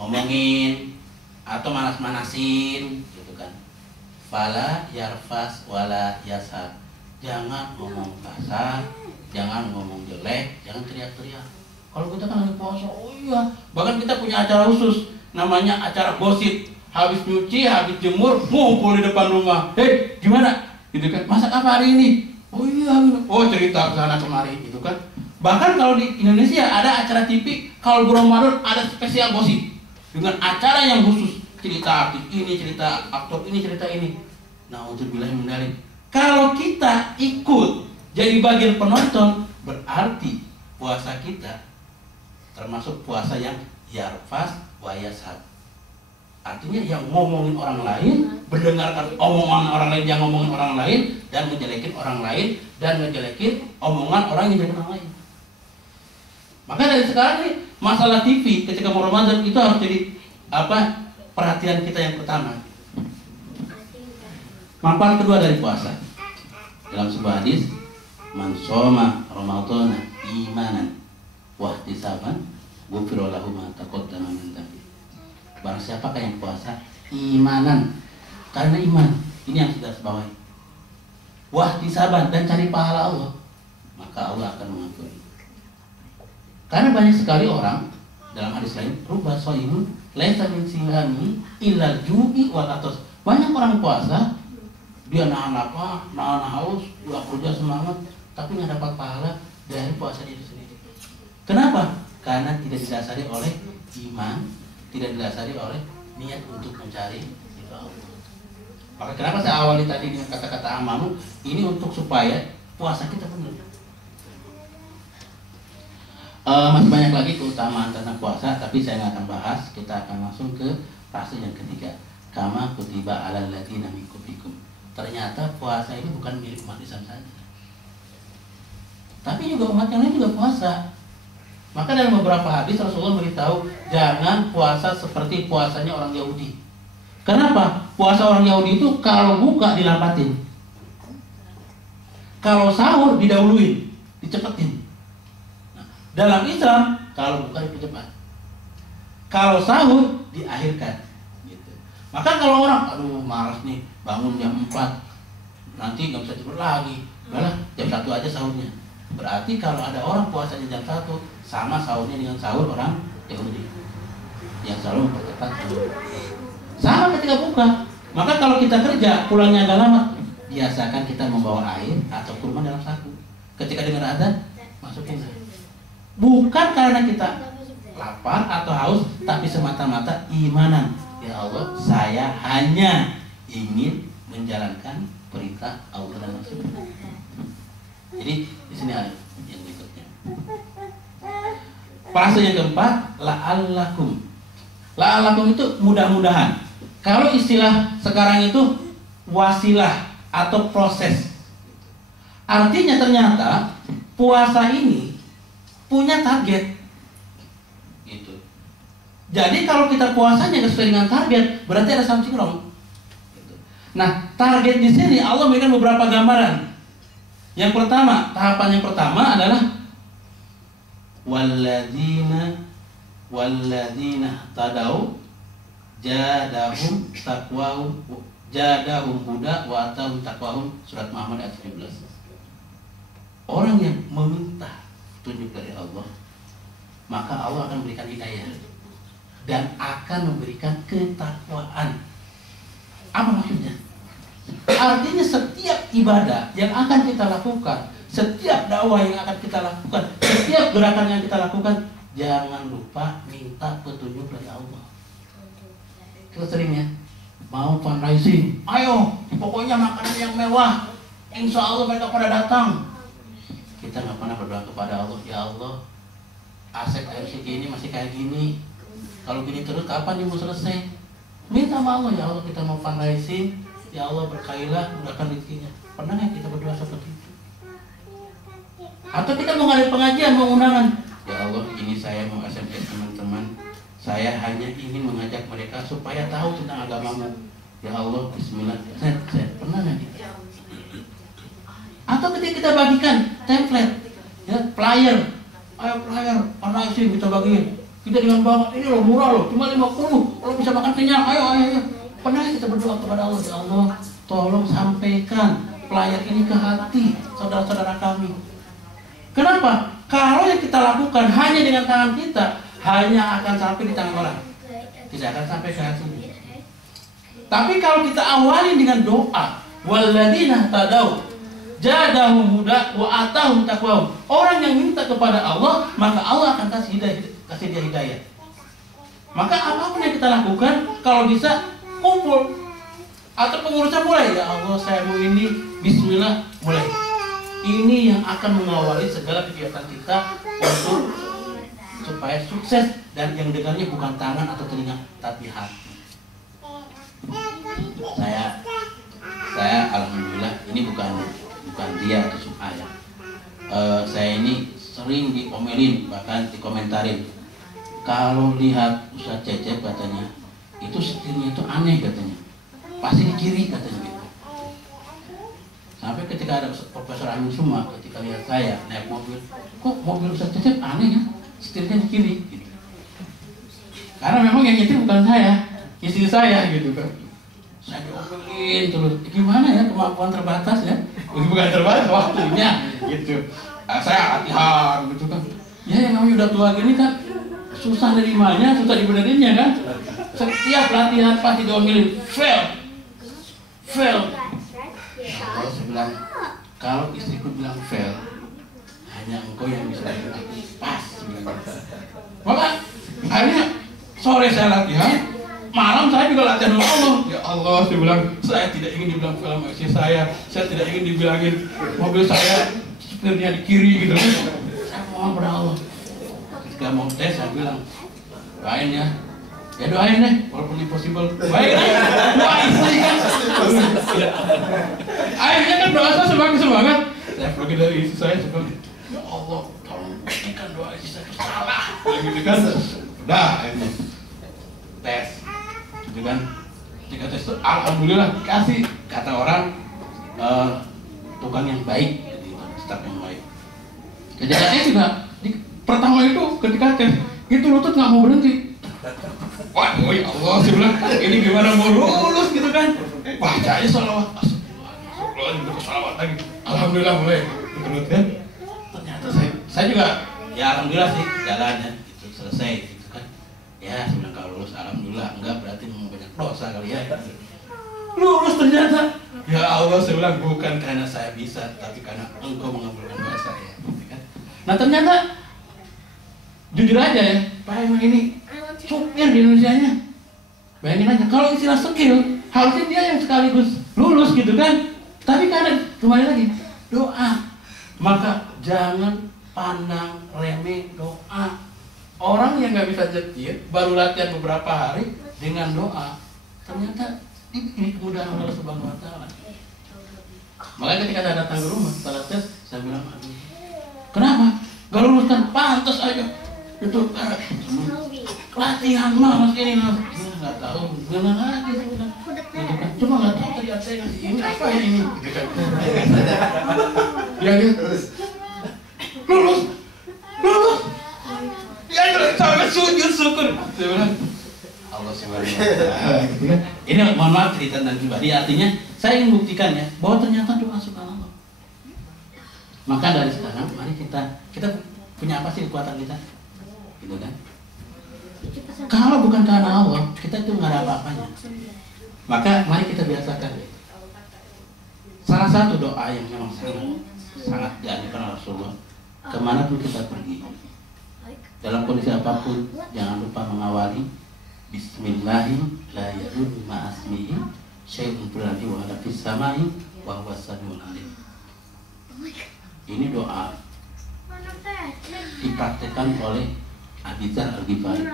ngomongin atau manas-manasin, gitu kan. Fala yarfas wala yasab. Jangan ngomong kasar, jangan ngomong jelek, jangan teriak-teriak. Kalau kita kan lagi puasa, oh iya, bahkan kita punya acara khusus, namanya acara gosip. Habis nyuci, habis jemur, ngumpul di depan rumah. Hei, gimana? Gitu kan, masak apa hari ini? Oh iya, oh cerita kesana kemari, gitu kan. Bahkan kalau di Indonesia ada acara TV, kalau Ramadan ada spesial gosip dengan acara yang khusus, cerita artis ini, cerita aktor ini, cerita ini. Nah, untuk bilang mendalim, kalau kita ikut jadi bagian penonton, berarti puasa kita termasuk puasa yang yarfas wa yashab. Artinya yang ngomongin orang lain, mendengarkan omongan orang lain, yang ngomongin orang lain, dan ngejelekin orang lain, dan ngejelekin omongan orang yang orang lain. Maka dari sekarang nih, masalah TV ketika mau Ramadan itu harus jadi perhatian kita yang pertama. Manfaat kedua dari puasa, dalam sebuah hadis, man shoma ramadhana imanan wa ihtisaban ghufira lahu ma taqaddama min dhanbi. Barang siapakah yang puasa imanan, karena iman, ini yang sudah sebawahi, wah disaban, dan cari pahala Allah, maka Allah akan mengampuni. Karena banyak sekali orang dalam hadis lain, rubba shaimun laisa min siyami illa ju'i wal atas. Banyak orang puasa, dia nahan lapar, nahan haus, dia kerja semangat, tapi nggak dapat pahala dari puasa itu sendiri. Kenapa? Karena tidak didasari oleh iman, tidak didasari oleh niat untuk mencari ridha Allah. Maka kenapa saya awali tadi dengan kata-kata amanu, ini untuk supaya puasa kita benar. Masih banyak lagi keutamaan tentang puasa, tapi saya nggak akan bahas. Kita akan langsung ke fase yang ketiga. Kama kutiba alal ladzina min qablikum. Ternyata puasa ini bukan milik umat Islam saja, tapi juga umat yang lain juga puasa. Maka dalam beberapa hadis Rasulullah beritahu, jangan puasa seperti puasanya orang Yahudi. Kenapa? Puasa orang Yahudi itu kalau buka dilapatin, kalau sahur didahuluin, dicepetin. Nah, dalam Islam kalau buka dipercepat, kalau sahur diakhirkan. Gitu. Maka kalau orang, aduh malas nih bangun jam 4, nanti nggak bisa tidur lagi, udahlah jam 1 aja sahurnya. Berarti kalau ada orang puasanya jam 1, sama sahurnya dengan sahur orang Yahudi yang selalu memperketat sahur. Sama ketika buka. Maka kalau kita kerja pulangnya agak lama, biasakan kita membawa air atau kurma dalam saku. Ketika dengar adzan, masukin. Bukan karena kita lapar atau haus, tapi semata-mata imanan. Ya Allah, saya hanya ingin menjalankan perintah Allah dan Rasul. Jadi di sini ada yang berikutnya. Fase yang keempat, la'allakum. La'allakum itu mudah-mudahan. Kalau istilah sekarang itu wasilah atau proses. Artinya ternyata puasa ini punya target. Gitu. Jadi kalau kita puasanya sesuai dengan target, berarti ada something wrong. Gitu. Nah, target di sini Allah memberikan beberapa gambaran. Yang pertama, tahapan yang pertama adalah walladzina tadau jadahum huda wa atahum taqwahum, surat Muhammad ayat 17. Orang yang meminta petunjuk dari Allah, maka Allah akan memberikan hidayah dan akan memberikan ketakwaan. Apa maksudnya? Artinya setiap ibadah yang akan kita lakukan, setiap dakwah yang akan kita lakukan, setiap gerakan yang kita lakukan, jangan lupa minta petunjuk dari Allah. Kita seringnya mau fundraising, ayo pokoknya makanan yang mewah, insya Allah mereka pada datang. Kita nggak pernah berdoa kepada Allah, ya Allah, aset air segini masih kayak gini, kalau gini terus kapan nih mau selesai? Minta sama Allah, ya Allah kita mau fundraising, ya Allah berkailah, mudahkan rezekinya. Pernah nggak kita berdoa seperti itu? Atau kita mau ngadain pengajian, mau undangan, ya Allah ini saya mau SMS teman-teman, saya hanya ingin mengajak mereka supaya tahu tentang agamamu. Ya Allah, bismillah. Saya pernah nggak gitu? Atau ketika kita bagikan template, ya, flyer, ayo flyer, fundraising kita bagiin. Kita dengan banget, ini loh murah loh, cuma 50, kalau bisa makan kenyang, ayo. Pernah kita berdoa kepada Allah, ya Allah, tolong sampaikan flyer ini ke hati saudara-saudara kami. Kenapa? Kalau yang kita lakukan hanya dengan tangan kita, hanya akan sampai di tangan orang, tidak akan sampai ke hati. Tapi kalau kita awali dengan doa, walladzina tadau jadahum huda wa atahum taqwahum, orang yang minta kepada Allah, maka Allah akan kasih dia hidayah. Maka apapun yang kita lakukan, kalau bisa kumpul atau pengurusan mulai, ya Allah saya mau ini, bismillah mulai. Ini yang akan mengawali segala kegiatan kita untuk supaya sukses, dan yang dengarnya bukan tangan atau telinga tapi hati. Saya alhamdulillah ini bukan dia atau sum'ah ya. Saya ini sering diomelin, bahkan dikomentarin. Kalau lihat Ustaz Cecep katanya, itu setirnya itu aneh katanya, pasti di kiri katanya gitu. Sampai ketika ada Profesor Amin Suma, ketika lihat saya naik mobil, kok mobil Ustaz Cecep aneh ya, setirnya di kiri gitu. Karena memang yang nyetir bukan saya, istri saya gitu kan. Saya diomelin terus, gimana ya, kemampuan terbatas ya, bukan terbatas waktunya gitu. Saya latihan gitu kan. Ya yang namanya udah tua gini kan, susah nerimanya, susah dibenerinnya kan. Setiap latihan pasti diomelin, fail. Kalau saya bilang, kalau istriku bilang fail, hanya engkau yang bisa bilang pas. Maka akhirnya sore saya latihan, malam saya juga latihan sama Allah. Ya Allah, saya bilang, saya tidak ingin dibilang fail sama istri saya tidak ingin dibilangin mobil saya setirnya di kiri gitu. Saya mohon pada Allah. Ketika mau tes saya bilang, doain ya. Ya doain deh, walaupun impossible. Baik kan? Doa istri kan. Akhirnya kan doa saya semakin semangat. Saya pergi dari istri saya seperti, ya Allah, tolong berikan doa istri saya salah. Gitu kan? Udah, akhirnya tes, gitu kan? Ketika tes itu alhamdulillah dikasih, kata orang tukang yang baik, gitu, staf yang baik. Ketika tes juga pertama itu ketika tes itu lutut nggak mau berhenti. Waduh ya Allah, saya bilang ini gimana mau lulus gitu kan? Bacanya sholawat, sholawat lagi. Alhamdulillah mulai terus kan. Ternyata saya juga ya alhamdulillah sih jalannya itu selesai gitu kan. Ya saya bilang kalau lulus alhamdulillah, enggak berarti mau banyak dosa kali ya. Lulus ternyata. Ya Allah, saya bilang bukan karena saya bisa, tapi karena Engkau mengabulkan doa saya. Gitu kan? Nah ternyata jujur aja ya, Pak emang ini supir di Indonesia-nya. Bayangin aja, kalau istilah skill, harusnya dia yang sekaligus lulus gitu kan. Tapi karena kembali lagi, doa. Maka jangan pandang remeh doa. Orang yang nggak bisa nyetir, baru latihan beberapa hari dengan doa, ternyata ini kemudahan Allah Subhanahu Wa Taala. Makanya ketika saya datang ke rumah setelah tes, saya bilang, aduh, kenapa? Gak lulus kan pantas aja. Itu latihan mas ini mas, nggak tahu gimana lagi gitu kan, cuma nggak tahu tadi saya ngasih ini apa ya ini, ya gitu, lulus, ya sampai sujud syukur, saya bilang Allah Subhanahu. Ini mohon maaf cerita tentang pribadi, artinya saya ingin buktikan ya bahwa ternyata doa subhanallah. Maka dari sekarang mari kita punya apa sih kekuatan kita? Gitu kan? Kalau bukan karena Allah, kita itu nggak ada apa-apanya. Maka mari kita biasakan. Salah satu doa yang memang sangat dianjurkan Rasulullah, kemanapun kita pergi, dalam kondisi apapun, jangan lupa mengawali Bismillahirrahmanirrahim, la yadurru ma'asmihi syai'un fil ardi wa la fis samai wa huwas samiul alim. Ini doa dipraktekkan oleh Abi Dzar Al-Ghifari.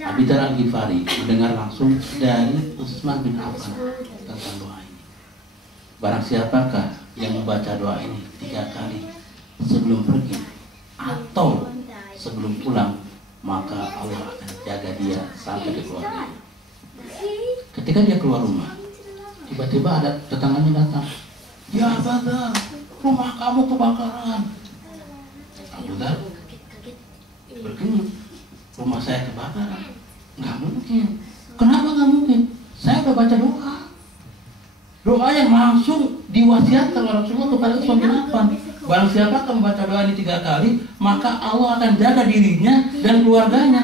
Abi Dzar Al-Ghifari mendengar langsung dari Utsman bin Affan tentang doa ini. Barang siapakah yang membaca doa ini 3 kali sebelum pergi atau sebelum pulang, maka Allah akan jaga dia sampai ke keluarganya. Ketika dia keluar rumah, tiba-tiba ada tetangganya datang. Ya Badar, rumah kamu kebakaran. Abu Dzar berkenyut, rumah saya kebakaran. Nggak mungkin. Kenapa nggak mungkin? Saya udah baca doa. Doa yang langsung diwasiatkan oleh Rasulullah kepada Utsman bin Affan. Barang siapa akan membaca doa ini 3 kali, maka Allah akan jaga dirinya dan keluarganya.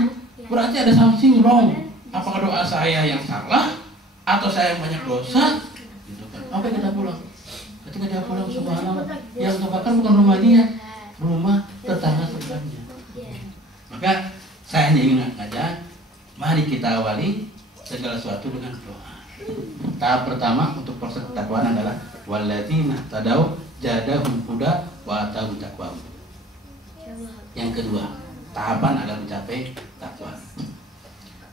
Berarti ada something wrong. Apakah doa saya yang salah atau saya yang banyak dosa? Gitu kan. Sampai kita pulang. Ketika dia pulang, subhanallah, yang terbakar bukan rumah dia, rumah tetangga sebelahnya. Maka saya hanya ingin ngajak, mari kita awali segala sesuatu dengan doa. Tahap pertama untuk proses ketakwaan adalah walladzina tadau jadahum huda wa atahum taqwa. Yang kedua, tahapan agar mencapai takwa.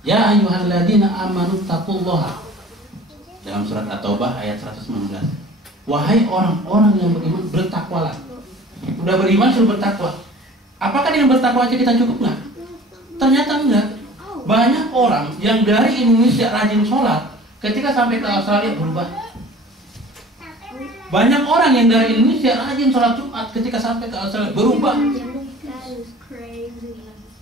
Ya ayyuhalladzina amanu taqullaha. Dalam surat At-Taubah ayat 119. Wahai orang-orang yang beriman, bertakwalah. Udah beriman suruh bertakwa. Apakah dengan bertakwa aja kita cukup nggak? Ternyata enggak. Banyak orang yang dari Indonesia rajin sholat, ketika sampai ke Australia berubah. Banyak orang yang dari Indonesia rajin sholat Jumat, ketika sampai ke Australia berubah.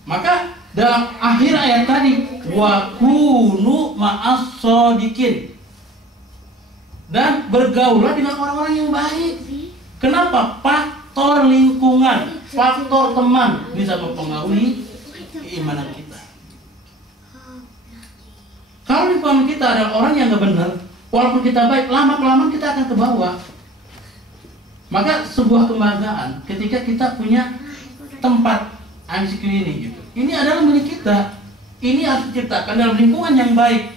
Maka dalam akhir ayat tadi, wa kunu ma'as shodiqin, dan bergaulah dengan orang-orang yang baik. Kenapa? Faktor lingkungan, faktor teman bisa mempengaruhi keimanan kita. Kalau lingkungan kita adalah orang yang nggak benar, walaupun kita baik, lama-kelamaan kita akan ke bawah. Maka sebuah kebanggaan ketika kita punya tempat IMCQ ini gitu. Ini adalah milik kita. Ini harus diciptakan dalam lingkungan yang baik.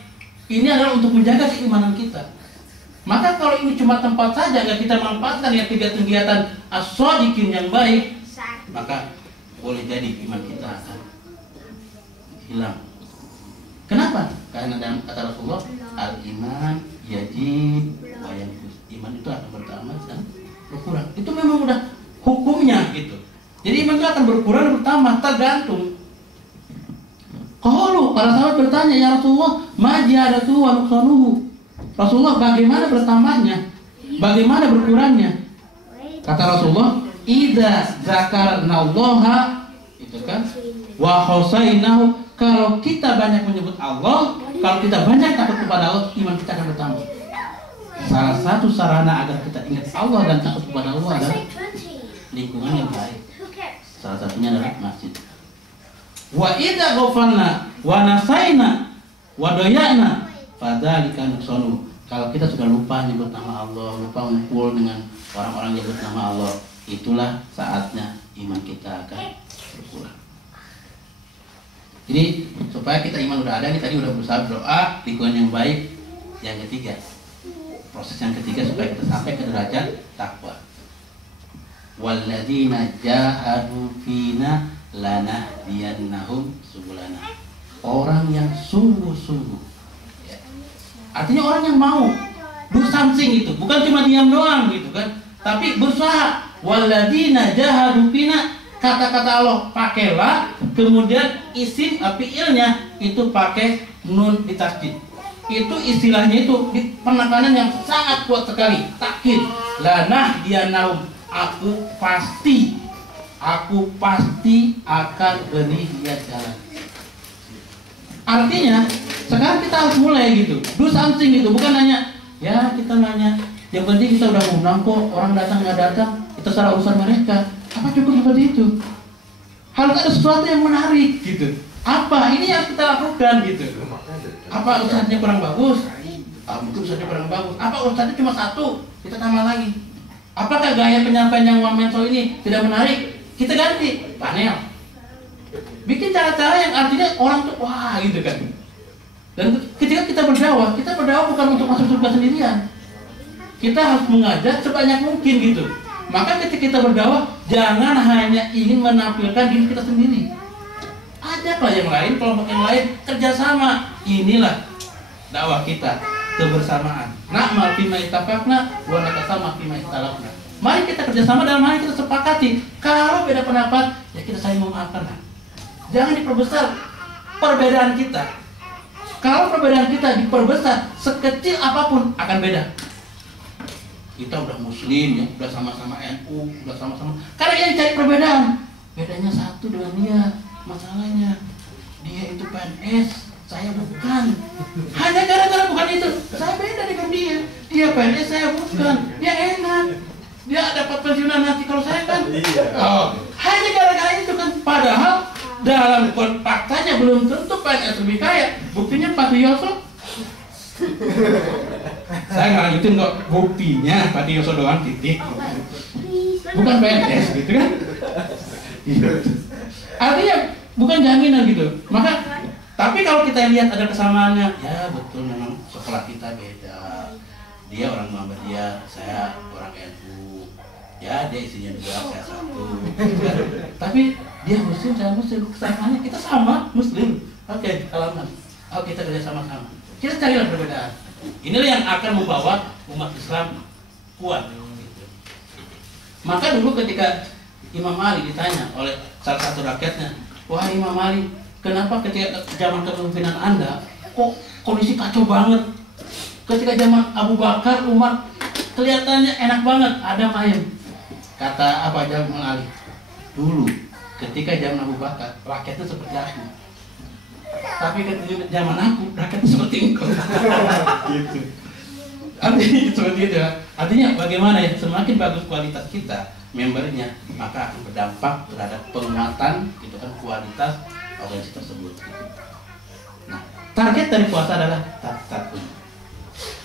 Ini adalah untuk menjaga keimanan kita. Maka kalau ini cuma tempat saja, nggak kita manfaatkan ya kegiatan as-shodiqin yang baik, maka boleh jadi iman kita akan hilang. Kenapa? Karena dalam kata Rasulullah, al-iman yajib wa yanqus. Iman itu akan bertambah dan berkurang. Itu memang udah hukumnya gitu. Jadi iman itu akan berkurang dan bertambah, tergantung Qalu, para sahabat bertanya, ya Rasulullah, ma ziyadatu wa nuqsanuhu. Rasulullah, bagaimana bertambahnya? Bagaimana berkurangnya? Kata Rasulullah, idza zakarnallaha, itu kan, wa khusainahu, kalau kita banyak menyebut Allah, kalau kita banyak takut kepada Allah, iman kita akan bertambah. Salah satu sarana agar kita ingat Allah dan takut kepada Allah adalah lingkungan yang baik. Salah satunya adalah masjid. Wa idza ghafalna wa nasaina wa dayana fadzalika nuqsanu. Kalau kita sudah lupa nyebut nama Allah, lupa ngumpul dengan orang-orang yang nyebut nama Allah, itulah saatnya iman kita akan berkurang. Jadi supaya kita iman udah ada nih, tadi udah berusaha berdoa, lingkungan yang baik. Yang ketiga, proses yang ketiga supaya kita sampai ke derajat takwa. Walladzina jahadu fina lanahdiyannahum subulana. Orang yang sungguh-sungguh, ya. Artinya orang yang mau do something itu, bukan cuma diam doang gitu kan, tapi berusaha. Walladzina jahadu fina, kata-kata Allah pakailah, kemudian isim fiilnya itu pakai nun di tasdid. Itu istilahnya itu di penekanan yang sangat kuat sekali, takkid. Lanahdiyannahum, aku pasti akan beri dia jalan. Artinya sekarang kita harus mulai gitu, do something gitu, bukan hanya ya kita nanya, yang penting kita udah undang kok, orang datang nggak datang, itu salah urusan mereka. Apa cukup seperti itu? Harus ada sesuatu yang menarik gitu. Apa ini yang kita lakukan gitu? Apa ustadznya kurang bagus? Mungkin ustadznya kurang bagus. Apa ustadznya cuma satu? Kita tambah lagi. Apakah gaya penyampaian yang one man show ini tidak menarik? Kita ganti panel, bikin cara-cara yang artinya orang tuh wah gitu kan. Dan ketika kita berdakwah bukan untuk masuk surga sendirian. Kita harus mengajak sebanyak mungkin gitu. Maka ketika kita berdakwah, jangan hanya ingin menampilkan diri kita sendiri. Ajaklah yang lain, kelompok yang lain, kerjasama. Inilah dakwah kita, kebersamaan. Na'mal fima ittafaqna wa natasama fima ikhtalafna. Mari kita kerjasama dan mari kita sepakati. Kalau beda pendapat, ya kita saling memaafkan. Jangan diperbesar perbedaan kita. Kalau perbedaan kita diperbesar, sekecil apapun akan beda. Kita udah muslim ya, udah sama-sama NU, udah sama-sama. Karena yang cari perbedaan, bedanya satu dengan dia. Masalahnya dia itu PNS, saya bukan. Hanya gara-gara bukan itu, saya beda dengan dia. Dia PNS, saya bukan. Dia enak, dia dapat pensiunan nanti, kalau saya kan. Hanya gara-gara itu kan. Padahal dalam faktanya belum tentu PNS lebih kaya. Buktinya Pak Yoso. Saya nggak lanjutin kok, buktinya Pak Yoso doang titik. Bukan PNS gitu kan. Artinya bukan jaminan gitu. Maka tapi kalau kita lihat ada kesamaannya, ya betul memang sekolah kita beda. Dia orang Muhammadiyah, saya orang NU. Ya dia isinya dua, saya satu. Tapi dia muslim, saya muslim. Kesamaannya kita sama muslim. Oke, salaman. Oke, kita kerja sama-sama. Kita carilah perbedaan. Inilah yang akan membawa umat Islam kuat. Maka dulu ketika Imam Ali ditanya oleh salah satu rakyatnya, wahai Imam Ali, kenapa ketika zaman kepemimpinan Anda kok kondisi kacau banget? Ketika zaman Abu Bakar, Umar kelihatannya enak banget, ada ayam. Kata apa Imam Ali? Dulu ketika zaman Abu Bakar rakyatnya seperti aku. Tapi ketika zaman aku rakyatnya seperti engkau. Gitu. Artinya seperti itu ya. Artinya bagaimana ya, semakin bagus kualitas kita membernya, maka akan berdampak terhadap penguatan gitu kan kualitas organisasi tersebut. Nah, target dari puasa adalah tatakun.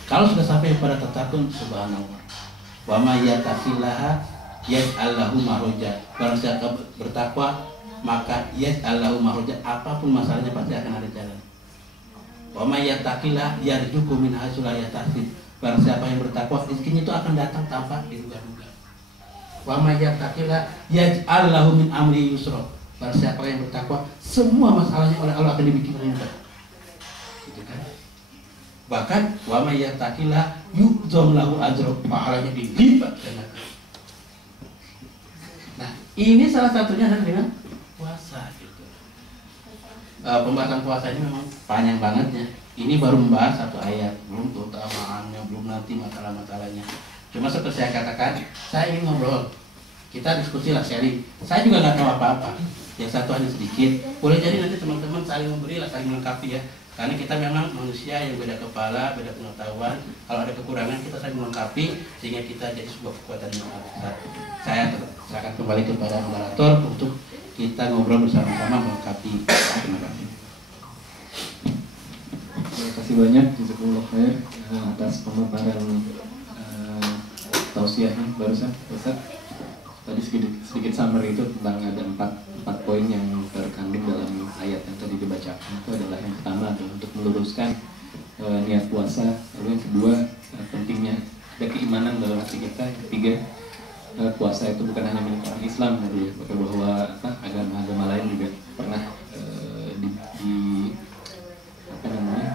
Kalau sudah sampai pada tatakun, subhanallah. Wa may yattaqillaha yaj'al lahu makhraja. Barang siapa bertakwa, maka yaj'al lahu makhraja, apapun masalahnya pasti akan ada jalan. Wa may yattaqillaha yarzuqhu min haitsu la yahtasib. Barang siapa yang bertakwa, rezekinya itu akan datang tanpa diduga-duga. Wa may yattaqillaha yaj'al lahu min amri yusra. Barang siapa yang bertakwa, semua masalahnya oleh Allah akan dibikin mudah. Gitu kan? Bahkan wa may yattaqillaha yu'zam lahu ajra, pahalanya dilipat gandakan. Nah, ini salah satunya adalah dengan puasa gitu. pembahasan puasa ini memang panjang banget ya. Ini baru membahas satu ayat, belum keutamaannya, belum nanti masalah-masalahnya. Cuma seperti saya katakan, saya ingin ngobrol, kita diskusi lah, sharing. Saya juga nggak tahu apa-apa, yang satu hanya sedikit. Boleh jadi nanti teman-teman saling memberi lah, saling melengkapi ya. Karena kita memang manusia yang beda kepala, beda pengetahuan. Kalau ada kekurangan kita saling melengkapi sehingga kita jadi sebuah kekuatan yang besar. Saya akan kembali kepada moderator untuk kita ngobrol bersama-sama melengkapi. Terima kasih. Terima kasih banyak Jazakumullah khair atas pemaparan tausiahnya barusan Ustaz. Tadi sedikit summary itu tentang ada empat poin yang terkandung dalam ayat yang tadi dibacakan. Itu adalah yang pertama adalah untuk meluruskan niat puasa. Lalu yang kedua pentingnya ada keimanan dalam hati kita. Yang ketiga puasa itu bukan hanya milik orang Islam, bahwa agama-agama lain juga pernah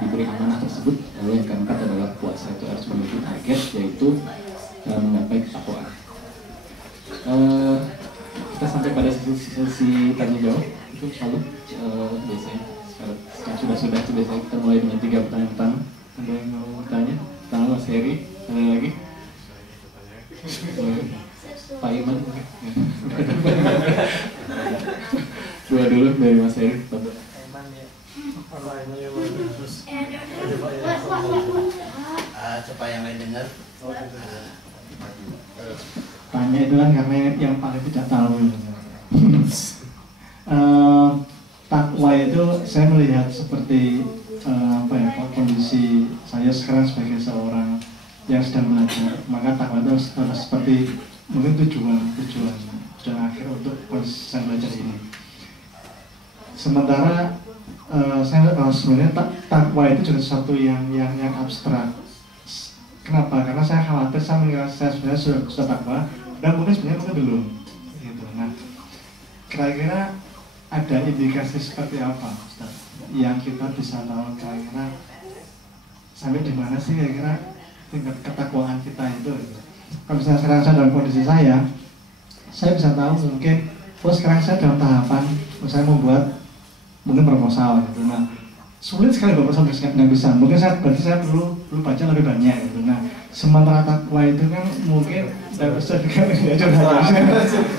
diberi amanah tersebut. Lalu yang keempat adalah puasa itu harus memiliki target, yaitu menggapai ketakwaan. Kita sampai pada sesi tanya jawab itu selalu biasanya sudah biasanya kita mulai dengan 3 pertanyaan pertama. Ada yang mau bertanya? Pertama Mas Heri, ada lagi? Pak Iman? Dua dulu dari Mas Heri. Coba yang lain dengar. Tanya itu kan karena yang paling tidak tahu. Takwa itu saya melihat seperti kondisi saya sekarang sebagai seorang yang sedang belajar. Maka takwa itu harus seperti mungkin tujuan akhir untuk proses saya belajar ini. Sementara saya lihat bahwa sebenarnya takwa itu juga sesuatu yang abstrak. Kenapa? Karena saya khawatir saya sebenarnya sudah takwa dan mungkin belum. Gitu. Nah, kira-kira ada indikasi seperti apa, Ustaz, yang kita bisa tahu kira-kira sampai di mana sih kira-kira tingkat ketakwaan kita itu? Kalau misalnya sekarang saya dalam kondisi saya bisa tahu mungkin, sekarang saya dalam tahapan saya membuat mungkin proposal gitu. Nah, sulit sekali proposal nggak bisa. Mungkin berarti saya perlu baca lebih banyak gitu. Nah, sementara takwa itu kan mungkin dari Ustaz juga diajar itu.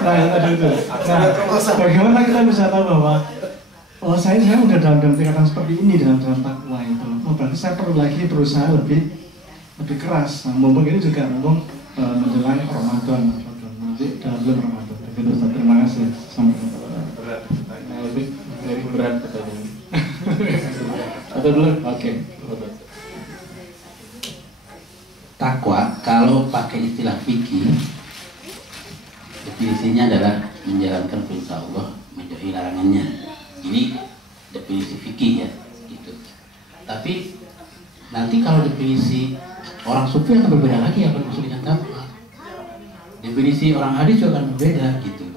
Nah, bagaimana kita bisa tahu bahwa saya udah dalam tingkatan seperti ini dalam takwa itu. Berarti saya perlu lagi berusaha lebih keras. Nah, mumpung ini juga menjelang Ramadan. Nanti dalam bulan Ramadan. Begitu Ustaz. Terima kasih. Sampai berat. Lebih dari berat katanya. Atau dulu? Oke. Takwa kalau pakai istilah fikih definisinya adalah menjalankan perintah Allah, menjauhi larangannya. Ini definisi fikih ya, gitu. Tapi nanti kalau definisi orang sufi akan berbeda lagi apa maksud dengan takwa. Definisi orang hadis juga akan berbeda gitu.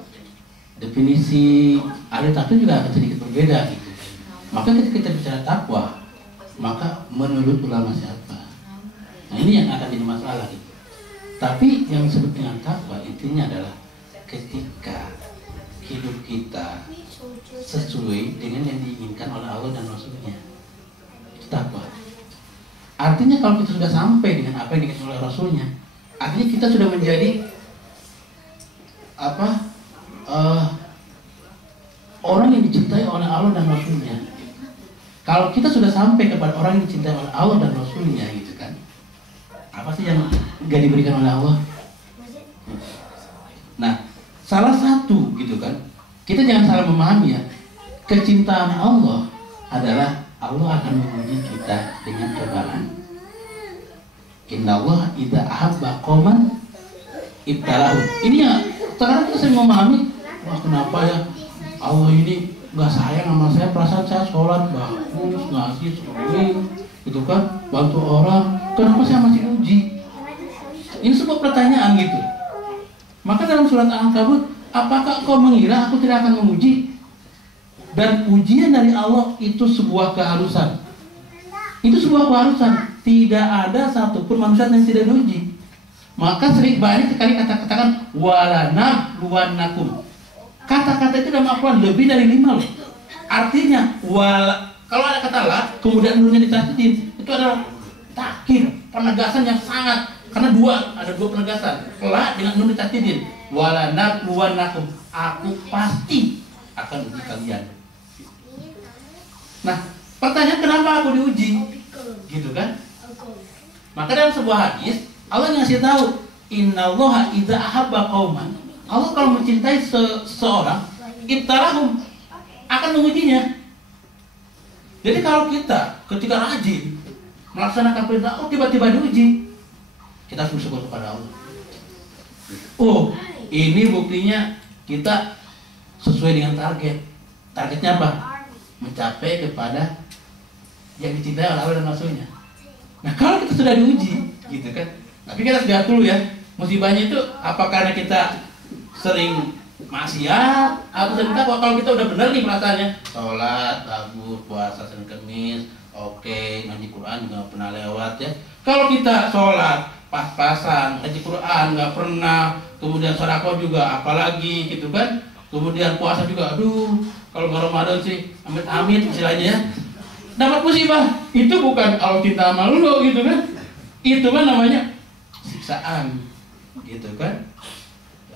Definisi ahli tafsir juga akan sedikit berbeda gitu. Maka ketika kita bicara takwa, maka menurut ulama siapa? Nah, ini yang akan jadi masalah gitu. Tapi yang disebut dengan takwa intinya adalah ketika hidup kita sesuai dengan yang diinginkan oleh Allah dan Rasulnya. Takwa. Artinya kalau kita sudah sampai dengan apa yang diinginkan oleh Rasulnya, artinya kita sudah menjadi orang yang dicintai oleh Allah dan Rasulnya. Kalau kita sudah sampai kepada orang yang dicintai oleh Allah dan Rasulnya gitu kan, apa sih yang nggak diberikan oleh Allah? Nah, salah satu gitu kan, kita jangan salah memahami ya, kecintaan Allah adalah Allah akan menguji kita dengan cobaan. Innallaha idza ahabba qauman ibtalahu. Ini ya, sekarang kita sering memahami, wah kenapa ya Allah ini nggak sayang sama saya, perasaan saya sholat bagus, ngasih sering, gitu kan, bantu orang, kenapa saya masih uji? Ini sebuah pertanyaan gitu. Maka dalam surat Al-Ankabut, apakah kau mengira aku tidak akan menguji? Dan ujian dari Allah itu sebuah keharusan. Itu sebuah keharusan. Tidak ada satupun manusia yang tidak diuji. Maka sering banyak sekali kata-katakan walanabluwannakum. Kata-kata itu dalam Al-Quran lebih dari 5 loh. Artinya kalau ada kata la, kemudian nunnya ditasydid, itu adalah takkid, penegasan yang sangat, karena ada dua penegasan, la dengan nun ditasydid. Wala nabluwannakum, aku pasti akan uji kalian. Nah, pertanyaan kenapa aku diuji? Gitu kan? Maka dalam sebuah hadis Allah ngasih tahu, innallaha idza ahabba qauman. Allah kalau mencintai seseorang, ibtalahum, akan mengujinya. Jadi kalau kita ketika rajin melaksanakan perintah, tiba-tiba diuji, kita harus bersyukur kepada Allah. Oh, ini buktinya kita sesuai dengan target. Targetnya apa? Mencapai kepada yang dicintai oleh Allah dan Rasulnya. Nah, kalau kita sudah diuji, gitu kan? Tapi kita lihat dulu ya, musibahnya itu apa karena kita sering maksiat atau sering takwa. Kalau kita udah benar nih perasaannya, sholat, tabur, puasa, Senin Kemis, oke, ngaji Quran nggak pernah lewat ya. Kalau kita sholat pas-pasan, ngaji Quran nggak pernah, kemudian sedekah juga apalagi gitu kan, kemudian puasa juga, aduh kalau nggak Ramadan sih amit-amit istilahnya ya, dapat musibah. Itu bukan Allah cinta sama lu gitu kan, itu kan namanya siksaan gitu kan.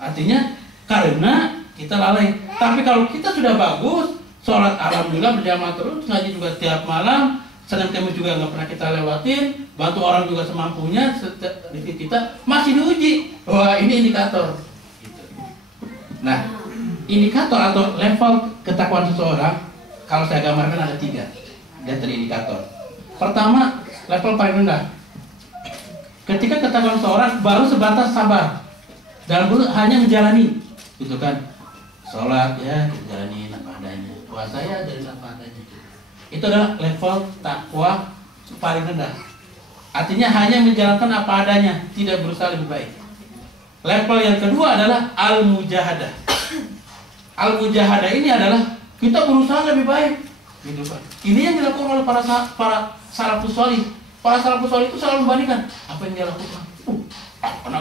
Artinya karena kita lalai. Tapi kalau kita sudah bagus, sholat alhamdulillah berjamaah terus, ngaji juga tiap malam, Senin Kemis juga nggak pernah kita lewatin, bantu orang juga semampunya, kita masih diuji. Wah, ini indikator. Gitu. Nah, indikator atau level ketakwaan seseorang, kalau saya gambarkan ada 3 dari indikator. Pertama, level paling rendah. Ketika ketakwaan seseorang baru sebatas sabar, dalam bentuk hanya menjalani, gitu kan? Sholat ya kita jalani apa adanya, puasa ya dari apa adanya. Itu adalah level takwa paling rendah. Artinya hanya menjalankan apa adanya, tidak berusaha lebih baik. Level yang kedua adalah al-mujahadah. Al-mujahadah ini adalah kita berusaha lebih baik, gitu kan? Ini yang dilakukan oleh para salafus shalih. Para salafus shalih itu selalu membandingkan apa yang dia lakukan.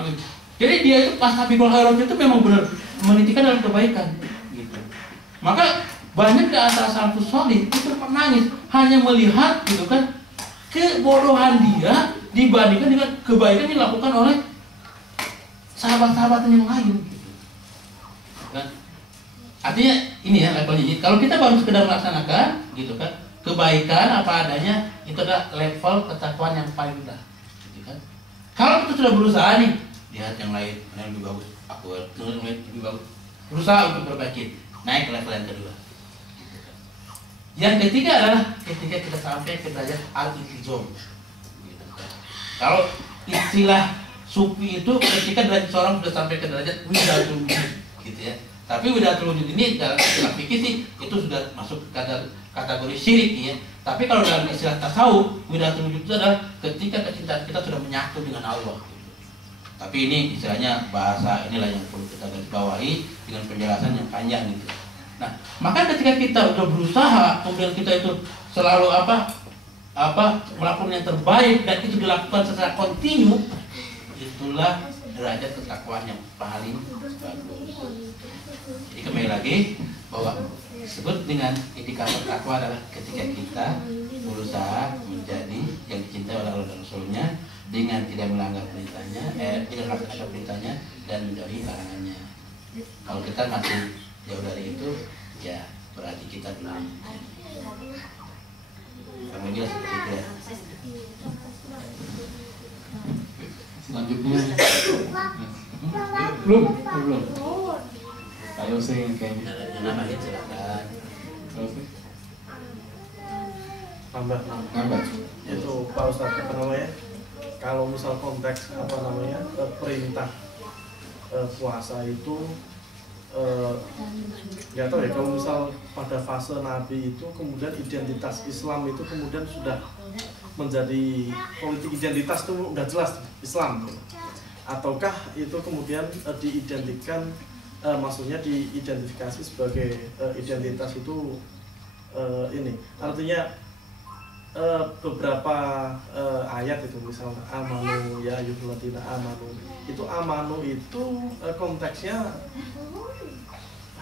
Gitu. Jadi dia itu pas sabiqul khairat itu memang benar menitikan dalam kebaikan, gitu. Maka banyak di antara salafus shalih itu menangis hanya melihat, gitu kan, kebodohan dia dibandingkan dengan kebaikan yang dilakukan oleh sahabat-sahabat yang lain, gitu. Kan? Artinya ini ya levelnya. Kalau kita baru sekedar melaksanakan, gitu kan, kebaikan apa adanya, itu adalah level ketakwaan yang paling rendah, gitu kan. Kalau kita sudah berusaha nih, lihat yang lain, yang lebih bagus, aku lebih bagus, berusaha untuk perbaiki, naik ke level yang kedua. Yang ketiga adalah ketika kita sampai ke derajat al-iltizam. Kalau istilah sufi itu ketika derajat seorang sudah sampai ke derajat widatul wujud, gitu ya. Tapi widatul wujud ini dalam istilah fikih sih itu sudah masuk kategori syirik ya. Tapi kalau dalam istilah tasawuf, widatul wujud itu adalah ketika kecintaan kita sudah menyatu dengan Allah. Tapi ini istilahnya bahasa inilah yang perlu kita garis bawahi dengan penjelasan yang panjang gitu. Nah, maka ketika kita udah berusaha, kemudian kita itu selalu melakukan yang terbaik dan itu dilakukan secara kontinu, itulah derajat ketakwaan yang paling bagus. Jadi kembali lagi bahwa disebut dengan indikator takwa adalah ketika kita berusaha menjadi yang dicintai oleh Allah dan Rasulnya dengan tidak melanggar perintahnya, tidak melaksanakan perintahnya dan menjauhi larangannya. Kalau kita masih jauh dari itu, ya berarti kita belum. Kamu jelas seperti itu ya. Selanjutnya belum. Ayo sih kayaknya. Namanya silakan. Nambah. Itu Pak Ustadz apa namanya? Kalau misal konteks perintah puasa itu nggak tahu ya, kalau misal pada fase Nabi itu kemudian identitas Islam itu kemudian sudah menjadi politik identitas itu udah jelas Islam, ataukah itu kemudian diidentikan maksudnya diidentifikasi sebagai identitas itu ini artinya beberapa ayat itu misalnya amanu ya ayyuhalladzina amanu itu konteksnya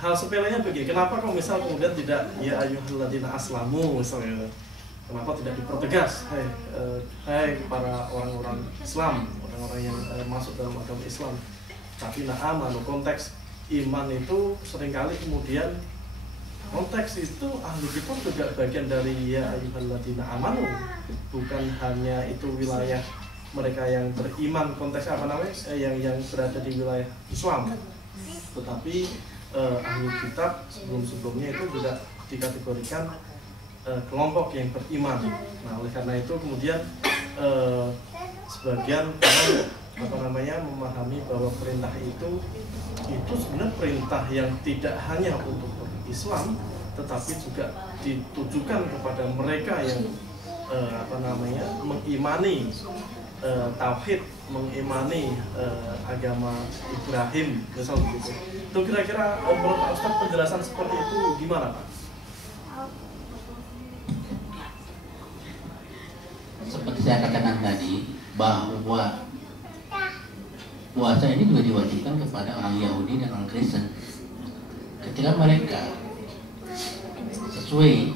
hal sepelenya begini, kenapa kok misal kemudian tidak ya ayyuhalladzina aslamu misalnya, kenapa tidak dipertegas hai para orang-orang Islam, orang-orang yang masuk dalam agama Islam. Tapi amanu, konteks iman itu seringkali kemudian konteks itu ahli kitab juga bagian dari ya ayyuhalladzina amanu, bukan hanya itu wilayah mereka yang beriman, konteks apa namanya yang berada di wilayah Islam, tetapi ahli kitab sebelum-sebelumnya itu juga dikategorikan kelompok yang beriman. Nah, oleh karena itu kemudian sebagian memahami bahwa perintah itu sebenarnya perintah yang tidak hanya untuk Islam, tetapi juga ditujukan kepada mereka yang mengimani tauhid, mengimani agama Ibrahim, misal begitu. Itu kira-kira menurut Pak Ustadz penjelasan seperti itu gimana, Pak? Seperti saya katakan tadi, bahwa puasa ini juga diwajibkan kepada orang Yahudi dan orang Kristen. Ketika mereka sesuai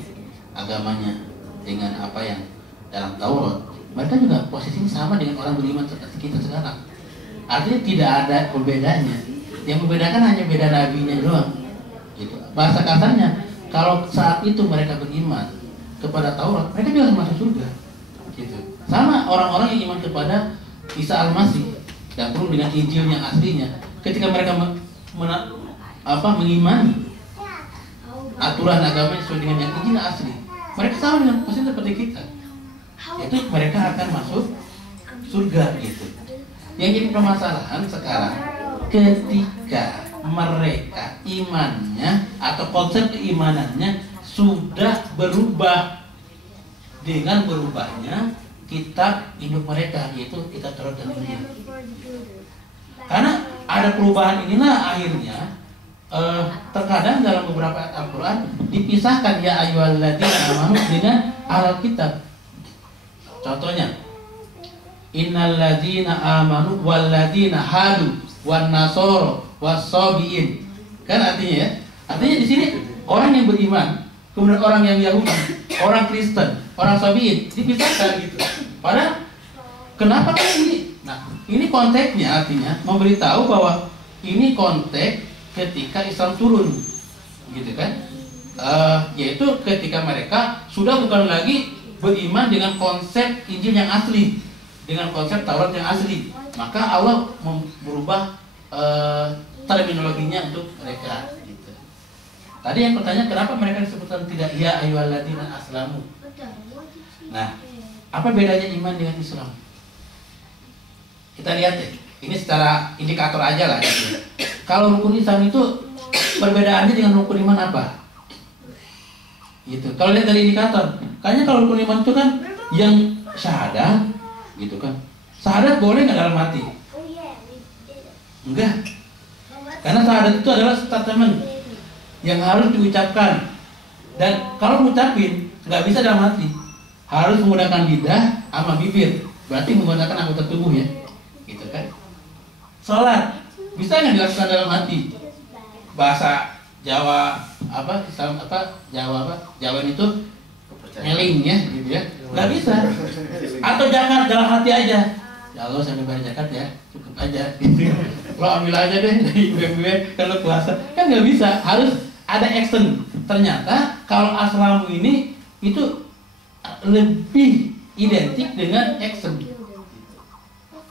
agamanya dengan apa yang dalam Taurat, mereka juga posisinya sama dengan orang beriman seperti kita sekarang. Artinya tidak ada perbedaannya. Yang membedakan hanya beda nabinya doang. Gitu. Bahasa kasarnya, kalau saat itu mereka beriman kepada Taurat, mereka juga masuk surga. Gitu. Sama orang-orang yang iman kepada Isa Al-Masih dan perlu dengan Injil yang aslinya. Ketika mereka mengimani aturan agama sesuai dengan yang Injil asli, mereka sama dengan posisi seperti kita. Yaitu mereka akan masuk surga gitu. Yang jadi permasalahan sekarang, ketika mereka imannya atau konsep keimanannya sudah berubah dengan berubahnya kitab induk mereka, yaitu kitab Taurat dan Injil. Karena ada perubahan inilah akhirnya terkadang dalam beberapa ayat Al-Quran dipisahkan ya ayyuhalladzina amanu dengan ahlul kitab. Contohnya, innalladzina amanu walladzina hadu wan nasara was-sabiin. Kan artinya ya? Artinya di sini orang yang beriman, kemudian orang yang Yahudi, orang Kristen, orang Sabiin dipisahkan gitu. Padahal kenapa kan ini? Nah, ini konteksnya artinya memberitahu bahwa ini konteks ketika Islam turun, gitu kan? Yaitu ketika mereka sudah bukan lagi beriman dengan konsep Injil yang asli, dengan konsep Taurat yang asli, maka Allah merubah terminologinya untuk mereka. Gitu. Tadi yang pertanyaan kenapa mereka disebutkan tidak ya ayyuhalladzina aslamu? Nah, apa bedanya iman dengan Islam? Kita lihat ya, ini secara indikator aja lah. Gitu. Kalau rukun Islam itu perbedaannya dengan rukun iman apa? Gitu. Kalau lihat dari indikator, kayaknya kalau rukun iman itu kan yang syahadat, gitu kan? Syahadat boleh nggak dalam hati? Enggak. Karena syahadat itu adalah statement yang harus diucapkan. Dan kalau ngucapin nggak bisa dalam hati, harus menggunakan lidah sama bibir. Berarti menggunakan anggota tubuh ya, gitu kan? Sholat bisa nggak dilakukan dalam hati? Bahasa Jawa Jawa itu ngeling ya, gitu ya. Nggak bisa. Atau jangan dalam hati aja. Ya Allah sampai bayar zakat ya, cukup aja. Gitu. Lo ambil aja deh dari gue kalau puasa. Kan nggak bisa, harus ada action. Ternyata kalau aslamu ini itu lebih identik dengan action.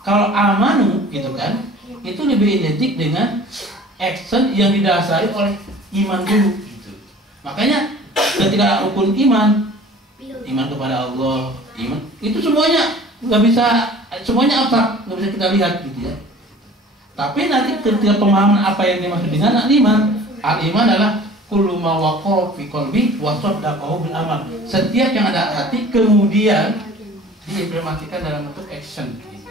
Kalau amanu gitu kan, itu lebih identik dengan action yang didasari oleh iman dulu gitu. Makanya ketika rukun iman kepada Allah, iman itu semuanya nggak bisa, semuanya abstrak, nggak bisa kita lihat gitu ya. Tapi nanti ketika pemahaman apa yang dimaksud dengan al-iman adalah kullu ma waqa'a fi qalbi wa saddaqahu bil amal. Setiap yang ada hati kemudian diimplementasikan dalam bentuk action gitu.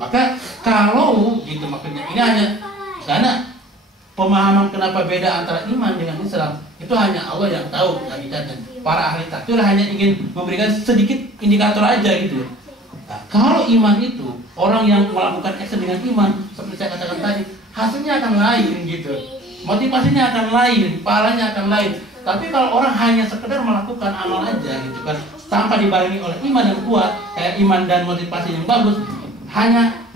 Maka kalau gitu maksudnya ini hanya karena pemahaman kenapa beda antara iman dengan Islam itu hanya Allah yang tahu, dan para ahli tafsir hanya ingin memberikan sedikit indikator aja gitu. Nah, kalau iman itu orang yang melakukan action dengan iman seperti saya katakan tadi, hasilnya akan lain gitu. motivasinya akan lain, pahalanya akan lain. Tapi kalau orang hanya sekedar melakukan amal aja gitu kan, tanpa dibarengi oleh iman yang kuat, kayak iman dan motivasi yang bagus, hanya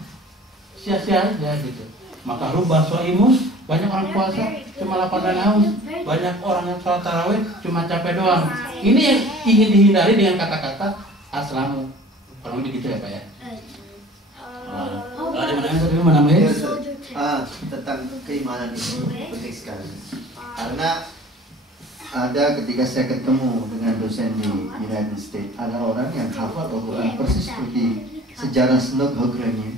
sia-sia aja gitu. Maka rubah soimus, banyak orang puasa cuma lapar dan haus, banyak orang yang sholat tarawih cuma capek doang. Ini yang ingin dihindari dengan kata-kata aslamu. Kurang lebih gitu ya Pak ya. Ada mana namanya? Tentang keimanan itu penting sekali. Karena ada ketika saya ketemu dengan dosen di United States, ada orang yang hafal Al-Quran persis seperti sejarah Snoop Hogrania,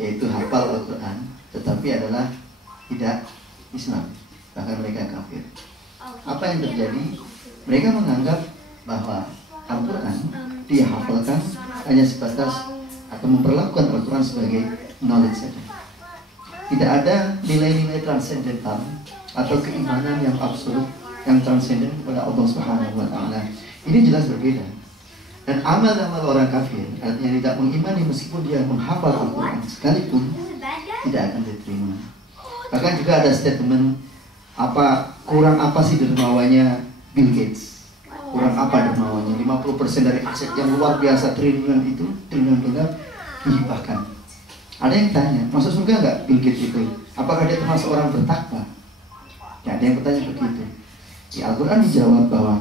yaitu hafal Al-Quran, tetapi adalah tidak Islam, bahkan mereka kafir. Apa yang terjadi? Mereka menganggap bahwa Al-Quran dia hafalkan hanya sebatas atau memperlakukan Al-Quran sebagai knowledge saja. Tidak ada nilai-nilai transendental atau keimanan yang absolut, yang transenden kepada Allah Subhanahu wa Ta'ala. Ini jelas berbeda. Dan amal-amal orang kafir, artinya tidak mengimani meskipun dia menghafal Al-Quran sekalipun, tidak akan diterima. Bahkan juga ada statement, kurang apa sih dermawanya Bill Gates? Kurang apa dermawanya? 50% dari aset yang luar biasa, triliunan itu, triliunan dolar dihibahkan. Ada yang tanya, masuk surga nggak Bill Gates itu? Apakah dia termasuk orang bertakwa? Ya, ada yang bertanya begitu. Di Al-Quran dijawab bahwa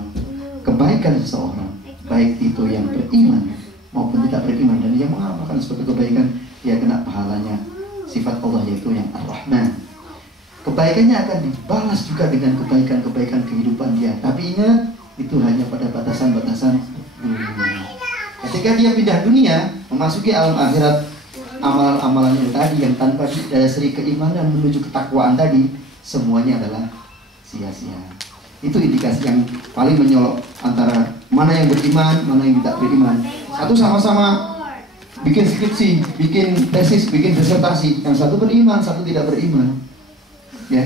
kebaikan seseorang, baik itu yang beriman maupun tidak beriman, dan yang mengamalkan sebagai kebaikan, dia kena pahalanya sifat Allah, yaitu yang Ar-Rahman. Kebaikannya akan dibalas juga dengan kebaikan-kebaikan kehidupan dia. Tapi ingat, itu hanya pada batasan-batasan dunia. Ketika dia pindah dunia, memasuki alam akhirat, amalan-amalannya tadi yang tanpa dasari keimanan menuju ketakwaan tadi, semuanya adalah sia-sia. Itu indikasi yang paling menyolok antara mana yang beriman, mana yang tidak beriman. Satu sama-sama bikin skripsi, bikin tesis, bikin disertasi. Yang satu beriman, satu tidak beriman. Ya,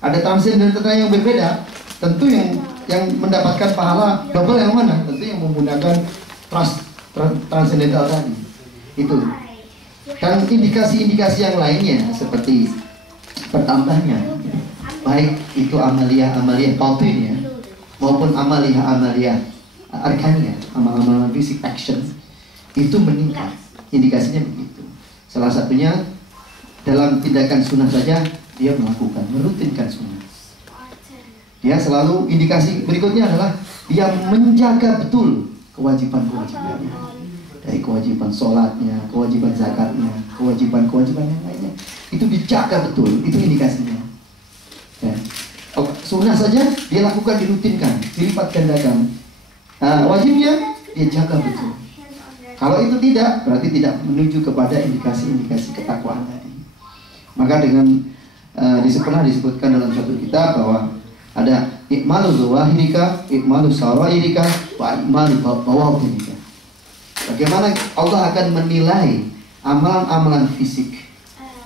ada transendental yang berbeda. Tentu yang mendapatkan pahala double yang mana? Tentu yang menggunakan transendental tadi. Itu. Dan indikasi-indikasi yang lainnya seperti bertambahnya, baik itu amalia batin ya, maupun amalia arkania, amal-amal fisik action, itu meningkat. Indikasinya begitu. Salah satunya dalam tindakan sunnah saja dia melakukan, merutinkan sunnah. Dia selalu, indikasi berikutnya adalah dia menjaga betul kewajiban-kewajibannya, dari kewajiban sholatnya, kewajiban zakatnya, kewajiban yang lainnya, itu dijaga betul. Itu indikasinya ya. Sunnah saja dia lakukan, dirutinkan, dilipat gandakan. Wajibnya dia jaga betul. Kalau itu tidak, berarti tidak menuju kepada indikasi-indikasi ketakwaan tadi. Maka dengan pernah disebutkan dalam satu kitab bahwa ada ikmalu zawahirika, ikmalu sawairika, wa ikmalu bawahinika. Bagaimana Allah akan menilai amalan-amalan fisik,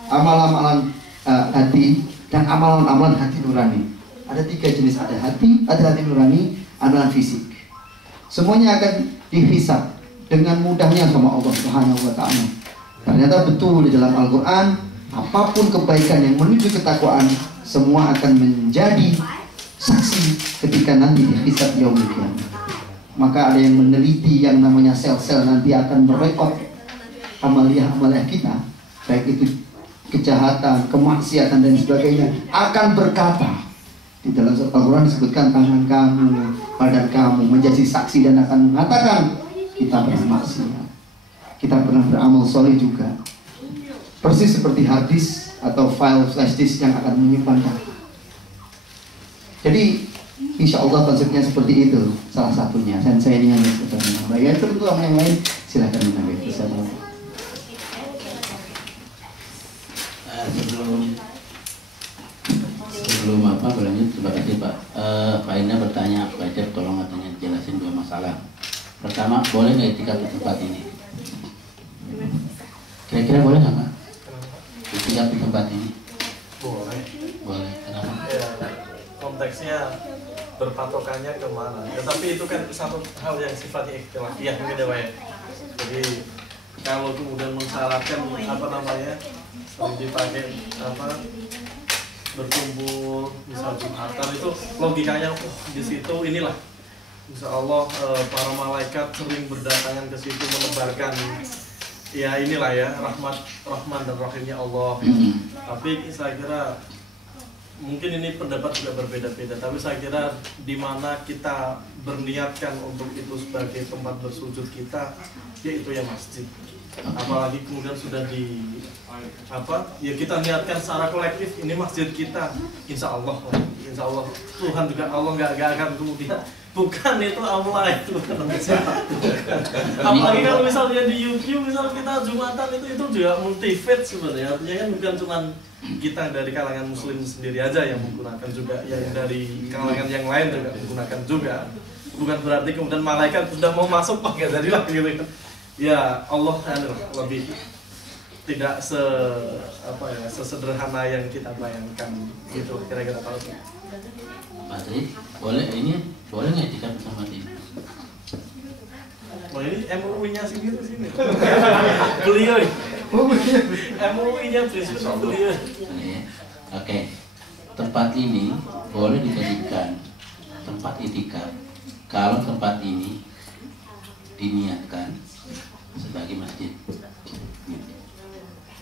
amalan-amalan hati, dan amalan-amalan hati nurani. Ada 3 jenis, ada hati nurani, amalan fisik. Semuanya akan dihisab dengan mudahnya sama Allah Subhanahu wa Ta'ala. Ternyata betul di dalam Al-Quran, apapun kebaikan yang menuju ketakwaan, semua akan menjadi saksi ketika nanti dihisab yaumul qiyamah. Maka ada yang meneliti yang namanya sel-sel nanti akan merekod amalia-amalia kita, baik itu kejahatan, kemaksiatan dan sebagainya, akan berkata. Di dalam Al-Quran disebutkan tangan kamu, badan kamu menjadi saksi dan akan mengatakan kita pernah maksiat, kita pernah beramal soleh juga. Persis seperti hard disk atau file flash disk yang akan menyimpan data. Jadi insya Allah konsepnya seperti itu, salah satunya. Dan saya ini hanya sekedar menambahkan. Tentu yang lain silakan menambahkan. Sebelum berlanjut, terima kasih Pak. Pak Ina bertanya, Pak Ijab tolong katanya jelasin 2 masalah. Pertama, boleh nggak itikaf di tempat ini? Kira-kira boleh nggak Pak? Itikaf di tempat ini? Boleh. Boleh. Kenapa? Ya, konteksnya berpatokannya kemana? Ya, tapi itu kan satu hal yang sifatnya ikhtilafiyah mungkin ya Pak ya. Jadi kalau kemudian mensyaratkan sering dipakai berkumpul misal Jumatan itu logikanya di situ inilah insya Allah para malaikat sering berdatangan ke situ menebarkan ya inilah ya rahman dan rahimnya Allah. Tapi saya kira mungkin ini pendapat juga berbeda-beda, tapi saya kira di mana kita berniatkan untuk itu sebagai tempat bersujud kita, yaitu ya masjid. Apalagi kemudian sudah ya kita niatkan secara kolektif ini masjid kita, insya Allah Tuhan juga Allah nggak akan kemudian bukan itu Allah itu. Apalagi kalau misalnya di YouTube misal kita Jumatan itu juga multi-faith sebenarnya, artinya kan bukan cuma kita dari kalangan muslim sendiri aja yang menggunakan juga, yang dari kalangan yang lain juga menggunakan juga. Bukan berarti kemudian malaikat sudah mau masuk pakai jadilah gitu kan. Ya Allah lebih tidak sesederhana yang kita bayangkan gitu kira-kira Pak Ustaz. Pak Tri, boleh nggak itikaf bersama tim? Oh ini MUI-nya sendiri sini. Beliau. MUI-nya beliau. Oke. Tempat ini boleh dijadikan tempat itikaf kalau tempat ini diniatkan sebagai masjid.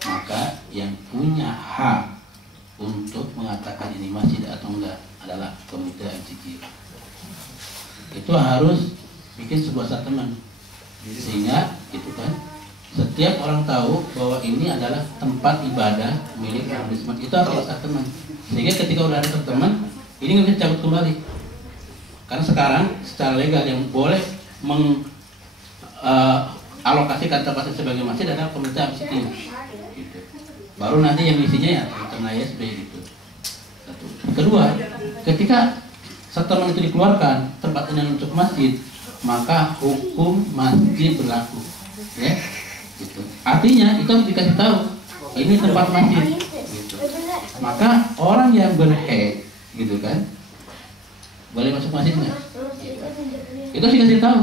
Maka yang punya hak untuk mengatakan ini masjid atau enggak adalah komite MCQ. Itu harus bikin sebuah statement sehingga gitu kan setiap orang tahu bahwa ini adalah tempat ibadah milik Islam. Itu harus statement sehingga ketika udah ada statement ini nggak bisa cabut kembali, karena sekarang secara legal yang boleh alokasikan tempat sebagai masjid adalah komite MCQ gitu. Baru nanti yang isinya ya teman ISB gitu. Satu. Kedua, ketika statement itu dikeluarkan tempat ini untuk masjid, maka hukum masjid berlaku, ya, gitu. Artinya itu harus dikasih tahu ini tempat masjid, gitu. Maka orang yang berhak, gitu kan, boleh masuk masjid nggak? Gitu. Itu harus dikasih tahu.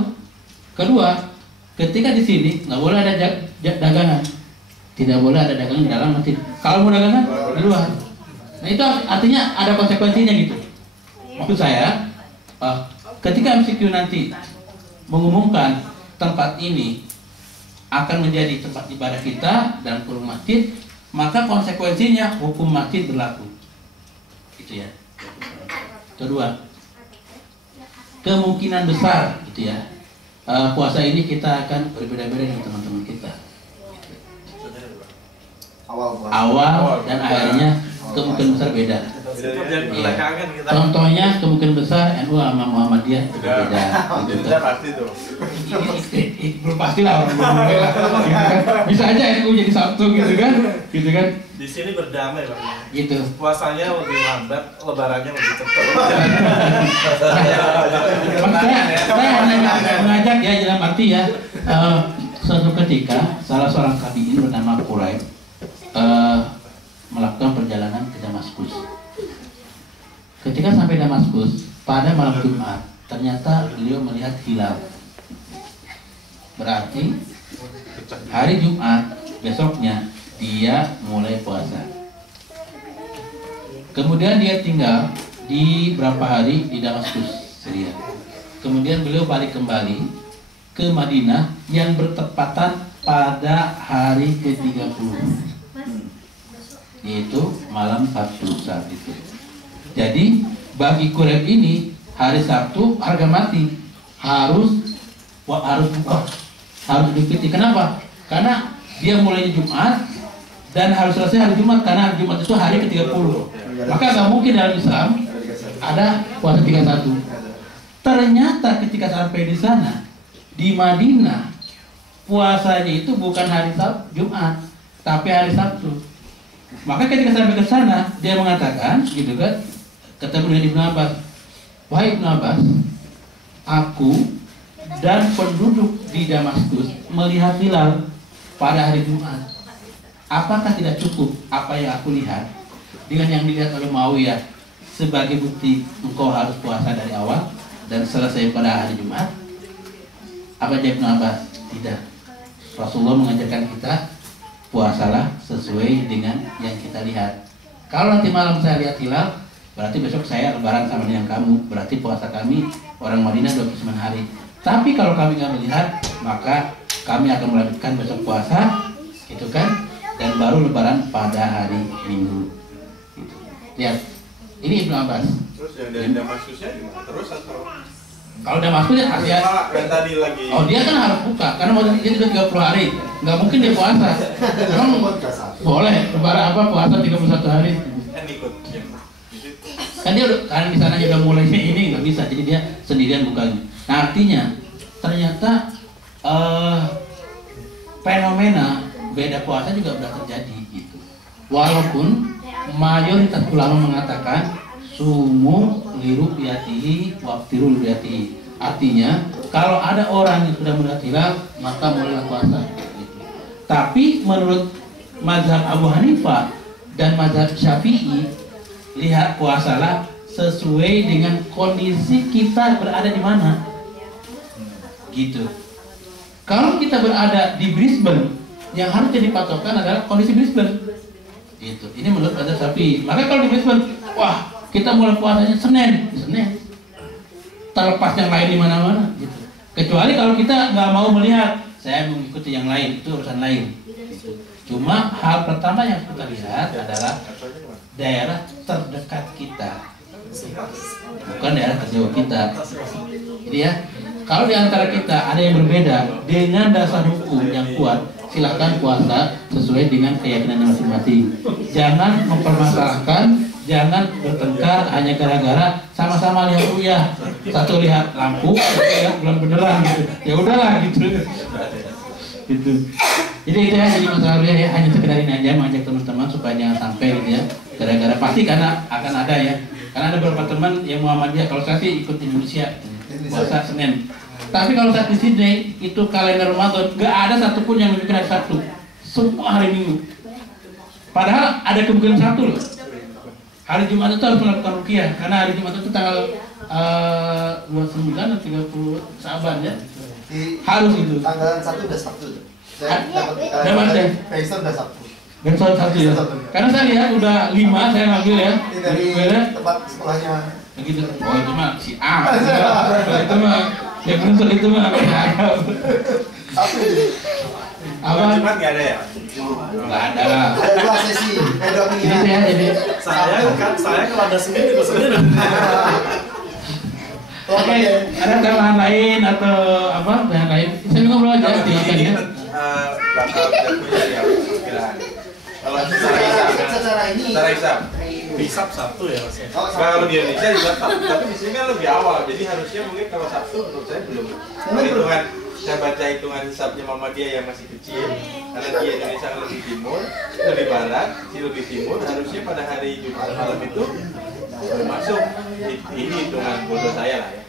Kedua, ketika di sini nggak boleh ada dagangan, tidak boleh ada dagangan di dalam masjid. Kalau mau dagangan di luar. Nah itu artinya ada konsekuensinya gitu. Maksud saya, ketika MCQ nanti mengumumkan tempat ini akan menjadi tempat ibadah kita dan kurung masjid, maka konsekuensinya hukum masjid berlaku. Gitu ya. Kedua, kemungkinan besar gitu ya. Puasa ini kita akan berbeda-beda dengan teman-teman kita. Awal dan akhirnya kemungkinan besar beda. Contohnya kemungkinan besar NU sama Muhammadiyah berbeda. Itu pasti tuh. Belum pastilah orang mulai lah. Bisa aja NU jadi satu gitu kan? Di sini berdamai Pak. Gitu. Puasanya lebih lambat, lebarannya lebih cepat. Saya hanya mengajak ya dalam arti ya. Suatu ketika salah seorang tabi'in bernama Quraib melakukan perjalanan ke Damaskus. Ketika sampai Damaskus pada malam Jumat, ternyata beliau melihat hilal. Berarti hari Jumat besoknya dia mulai puasa. Kemudian dia tinggal di berapa hari di Damaskus, Syria. Kemudian beliau balik kembali ke Madinah yang bertepatan pada hari ke-30, yaitu malam Sabtu saat itu. Jadi bagi Quraib ini hari Sabtu harga mati, harus diikuti. Kenapa? Karena dia mulai Jumat dan harus selesai hari Jumat, karena hari Jumat itu hari ke-30. Maka nggak mungkin dalam Islam ada puasa 31. Ternyata ketika sampai di sana di Madinah, puasanya itu bukan hari Jumat, tapi hari Sabtu. Maka ketika sampai ke sana, dia mengatakan, gitu kan, ketemu dengan Ibnu Abbas, wahai Ibnu Abbas, aku dan penduduk di Damaskus melihat hilal pada hari Jumat. Apakah tidak cukup apa yang aku lihat dengan yang dilihat oleh Muawiyah sebagai bukti engkau harus puasa dari awal dan selesai pada hari Jumat? Apa jawab Ibnu Abbas? Tidak. Rasulullah mengajarkan kita puasalah sesuai dengan yang kita lihat. Kalau nanti malam saya lihat hilal, berarti besok saya lebaran sama dengan kamu. Berarti puasa kami orang Madinah 29 hari. Tapi kalau kami nggak melihat, maka kami akan melanjutkan besok puasa, gitu kan? Dan baru lebaran pada hari Minggu. Gitu. Lihat, ini Ibnu Abbas. Terus yang dari Damaskusnya gimana? Terus atau? Kalau Damaskus ya dia, Kan tadi lagi. oh dia kan harus buka, karena mau dia sudah 30 hari, nggak mungkin dia puasa. Emang boleh lebaran apa puasa 31 hari? Kan ikut. Kan dia kan di sana udah mulai ini nggak bisa, jadi dia sendirian bukanya. Nah artinya ternyata fenomena beda puasa juga sudah terjadi gitu. Walaupun mayoritas ulama mengatakan sumu liru'yatihi waftiru liru'yatihi. Artinya kalau ada orang yang sudah melihat hilal maka mulailah puasa gitu. Tapi menurut mazhab Abu Hanifah dan mazhab Syafi'i, lihat puasalah sesuai dengan kondisi kita berada di mana. Gitu. Kalau kita berada di Brisbane, yang harus jadi patokan adalah kondisi Brisbane. Gitu. Ini menurut mazhab Syafi'i. Maka kalau di Brisbane, wah, kita mulai puasanya Senin. Terlepas yang lain di mana-mana gitu. Kecuali kalau kita nggak mau melihat, saya mengikuti yang lain, itu urusan lain. Gitu. Cuma hal pertama yang kita lihat adalah daerah terdekat kita, bukan daerah terjauh kita. Jadi ya, kalau di antara kita ada yang berbeda dengan dasar hukum yang kuat, silakan puasa sesuai dengan keyakinannya masing-masing. Jangan mempermasalahkan, jangan bertengkar hanya gara-gara sama-sama lihat ruyah. Satu lihat lampu, satu lihat bulan beneran gitu. Ya udahlah gitu. Gitu. Jadi itu ya, jadi masalah ruyah ya, hanya sekedar ini aja mengajak teman-teman supaya jangan sampai gitu ya. Gara-gara pasti karena akan ada ya. Karena ada beberapa teman yang Muhammadiyah, kalau saya sih ikut Indonesia puasa Senin. Tapi kalau saat di Sydney itu kalender Ramadan gak ada satupun yang lebih hari Sabtu, semua hari Minggu. Padahal ada kemungkinan Sabtu loh. Hari Jumat itu harus melakukan ruqyah karena hari Jumat itu tanggal 29 dan 30 Saban ya. Harus itu. Tanggalan 1 udah Sabtu. Saya dapat Pesta udah Sabtu. Besok Sabtu ya. Karena saya lihat udah 5 saya ngambil ya. Ini dari tempat sekolahnya. Begitu. Oh itu mah si A. Itu mah ya bener itu mah. Sabtu. Apa? Jumat nggak ada ya? Nggak ada lah. Ada 2 sesi, ada 2 Ini saya jadi Saya kalau ada Senin itu Senin. oke, ada tambahan lain atau apa? Yang lain? Saya ngobrol aja Kalau di silakan sini ya. bakal jatuhnya ya perkiraan. Kalau secara ini secara hisab. Hisab Sabtu ya Mas. Kalau di Indonesia juga Sabtu, tapi di sini kan lebih awal. Jadi harusnya mungkin kalau Sabtu menurut saya belum. Hitungan saya baca hitungan hisabnya Muhammadiyah yang masih kecil, karena dia Indonesia kan lebih timur, lebih barat, lebih timur. Harusnya pada hari Jumat malam itu masuk. Ini hitungan bodoh saya lah ya.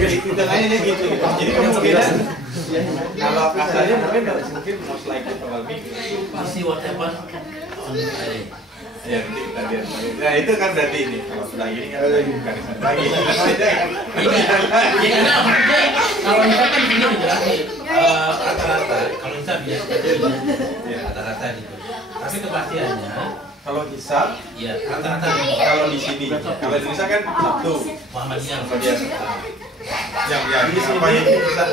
Hitungannya gitu. Jadi kemungkinan kalau kasarnya mungkin most likely tanggal Minggu. See what happened on Friday. Ya nanti kita lihat. Nah itu kan berarti ini kalau sudah ini kan bukan lagi. Ya karena maksudnya kalau kita kan ini dijelasin rata-rata kalau kita biasa rata-rata gitu. Tapi kepastiannya Kalau hisab, ya rata-rata kalau di sini, kalau di Indonesia kan Sabtu. Muhammadiyah. Yang di sini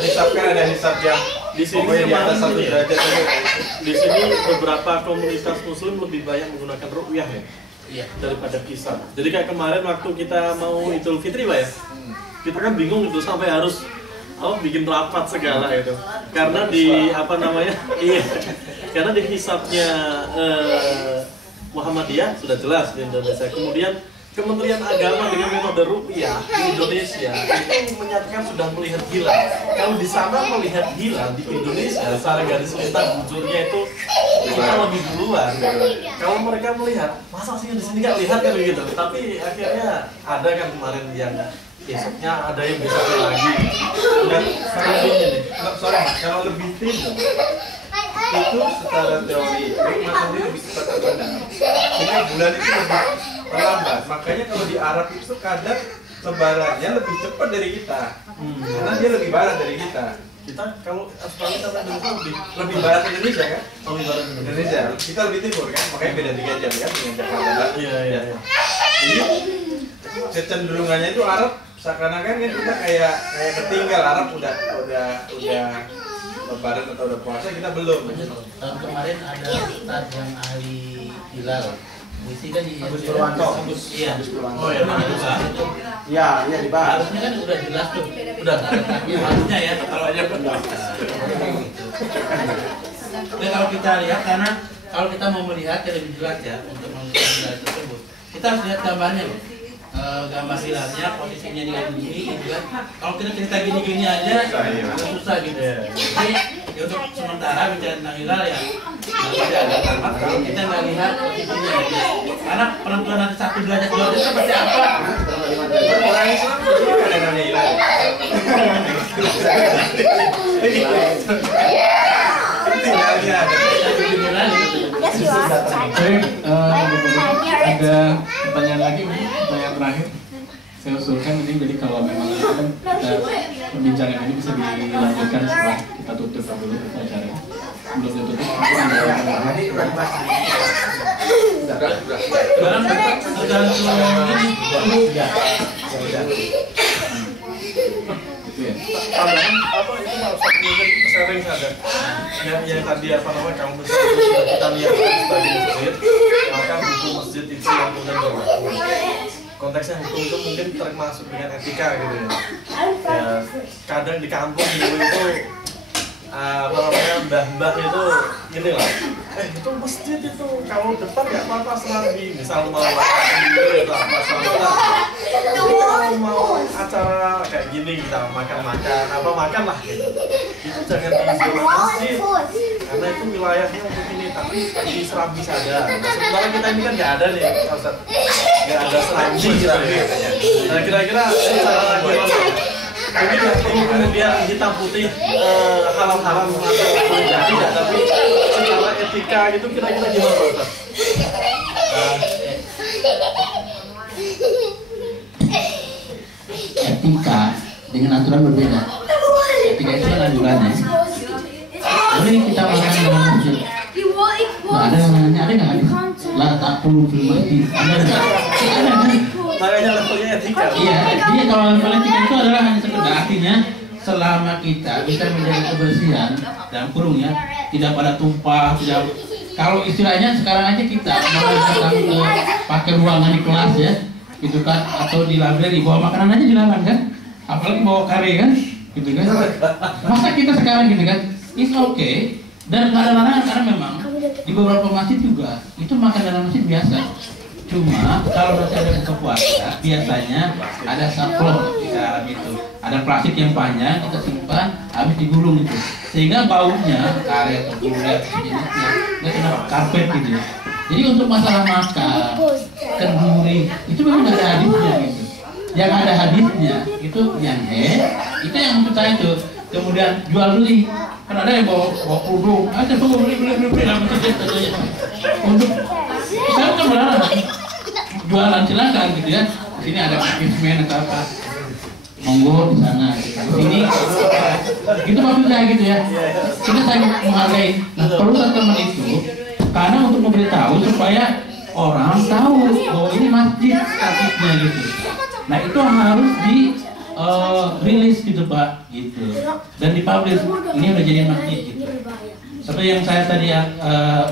hisab kan ada hisab yang Di sini pokoknya di atas 1 derajat itu. Di sini beberapa komunitas muslim lebih banyak menggunakan ruqyah ya. Iya. Daripada kisah. Jadi kayak kemarin waktu kita mau Idul Fitri Pak ya. Kita kan bingung itu sampai harus bikin rapat segala itu. Karena di iya. Karena di hisabnya Muhammadiyah sudah jelas di Indonesia. Kemudian Kementerian Agama dengan metode ruqyah di Indonesia itu menyatakan sudah melihat hilal. Kalau di sana melihat hilal di Indonesia, secara garis besar bujurnya itu kita lebih duluan. Kalau mereka melihat, masa sih di sini nggak lihat kan begitu. Tapi akhirnya ada kan kemarin yang besoknya ada yang besoknya lagi. Dan kalau lebih timur itu secara teori matahari lebih cepat terbenam sehingga bulan itu lebih terlambat. Makanya kalau di Arab itu kadang lebarannya lebih cepat dari kita karena dia lebih barat dari kita. Kita kalau Australia sama Indonesia lebih barat Indonesia kan? lebih barat Indonesia, kita lebih timur kan, makanya beda 3 jam kan dengan Jakarta. Iya. Jadi kecenderungannya itu Arab seakan-akan kan kita kayak ketinggal. Arab udah lebaran atau udah puasa, kita belum. Tahun kemarin ada ustadz yang ahli hilal. Misi kan di Agus Purwanto. Iya. Oh ya, itu. Iya dibahas. Harusnya kan udah jelas tuh. Udah harusnya ya kalau aja benar. Dan kalau kita lihat, karena kalau kita mau melihat yang lebih jelas ya untuk melihat hilal tersebut, kita harus lihat gambarnya loh. Gambar hilalnya, posisinya dengan begini gitu kan. Kalau kita cerita gini-gini aja agak susah gitu ya. Jadi ya untuk sementara bicara tentang hilal ya tidak ada tamat kalau kita nggak lihat posisinya aja. Karena penentuan nanti 1 derajat 2 derajat seperti apa? Orang Islam juga ada namanya hilal. Tinggalnya ada. Baik, ada pertanyaan lagi, pertanyaan terakhir. Saya usulkan ini, jadi kalau memang kan kita pembicaraan ini bisa dilanjutkan setelah kita tutup dulu acara. Sebelum ditutup, tambahan apa itu malah mungkin sharing saja yang tadi apa namanya kamu misalnya kita lihat sebagai masjid, maka hukum masjid itu yang kemudian berlaku. Konteksnya hukum itu mungkin termasuk dengan etika gitu ya. Ya kadang di kampung dulu itu apa namanya mbah-mbah itu gini lah, itu masjid itu kalau depan nggak apa-apa selambi, misal mau sendiri atau apa selama kalau mau acara kayak gini kita makan lah gitu. Itu jangan di masjid karena itu wilayahnya untuk ini, tapi di serambi saja. Sementara kita ini kan nggak ada nih Ustaz, nggak ada serambi gitu. Nah kira-kira cara gimana? Mungkin kemudian hitam putih haram-haram atau tidak, tapi secara etika gitu kira-kira gimana Ustaz? Etika dengan aturan berbeda. Etika itu kan aturannya. Jadi kita makan dalam masjid. Nggak ada yang namanya, ada nggak hadis? La taqulu fil masjid. Ada nggak? Ada kan? Makanya levelnya etika. Iya, jadi kalau level etika itu adalah hanya sekedar, artinya selama kita bisa menjaga kebersihan dalam kurung ya, tidak pada tumpah, tidak. Kalau istilahnya sekarang aja kita mau datang ke pakai ruangan di kelas ya, gitu kan, atau di library bawa makanan aja dilarang kan, apalagi bawa kare kan, gitu kan. Masa kita sekarang gitu kan, it's okay. Dan nggak ada larangan karena memang di beberapa masjid juga itu makan dalam masjid biasa. Cuma kalau nanti ada buka puasa biasanya ada saplon di dalam itu, ada plastik yang panjang kita simpan habis digulung itu, sehingga baunya karet atau kulit sejenisnya nggak kena karpet gitu. Jadi untuk masalah makan kenduri itu memang nggak ada hadisnya gitu. Yang ada hadisnya itu yang itu yang menurut saya itu. Kemudian jual beli, kan ada yang bawa kerudung, ada beli dalam masjid tentunya. Untuk saya bukan melarang jualan, silakan gitu ya. Di sini ada kismen atau apa, monggo di sana. Di sini gitu maksud saya gitu ya. Kita sangat menghargai. Nah, perlu teman itu karena untuk memberitahu supaya orang tahu bahwa ini masjid statusnya gitu. Nah itu harus di rilis gitu Pak gitu, dan dipublish ini udah jadi masjid gitu. Seperti yang saya tadi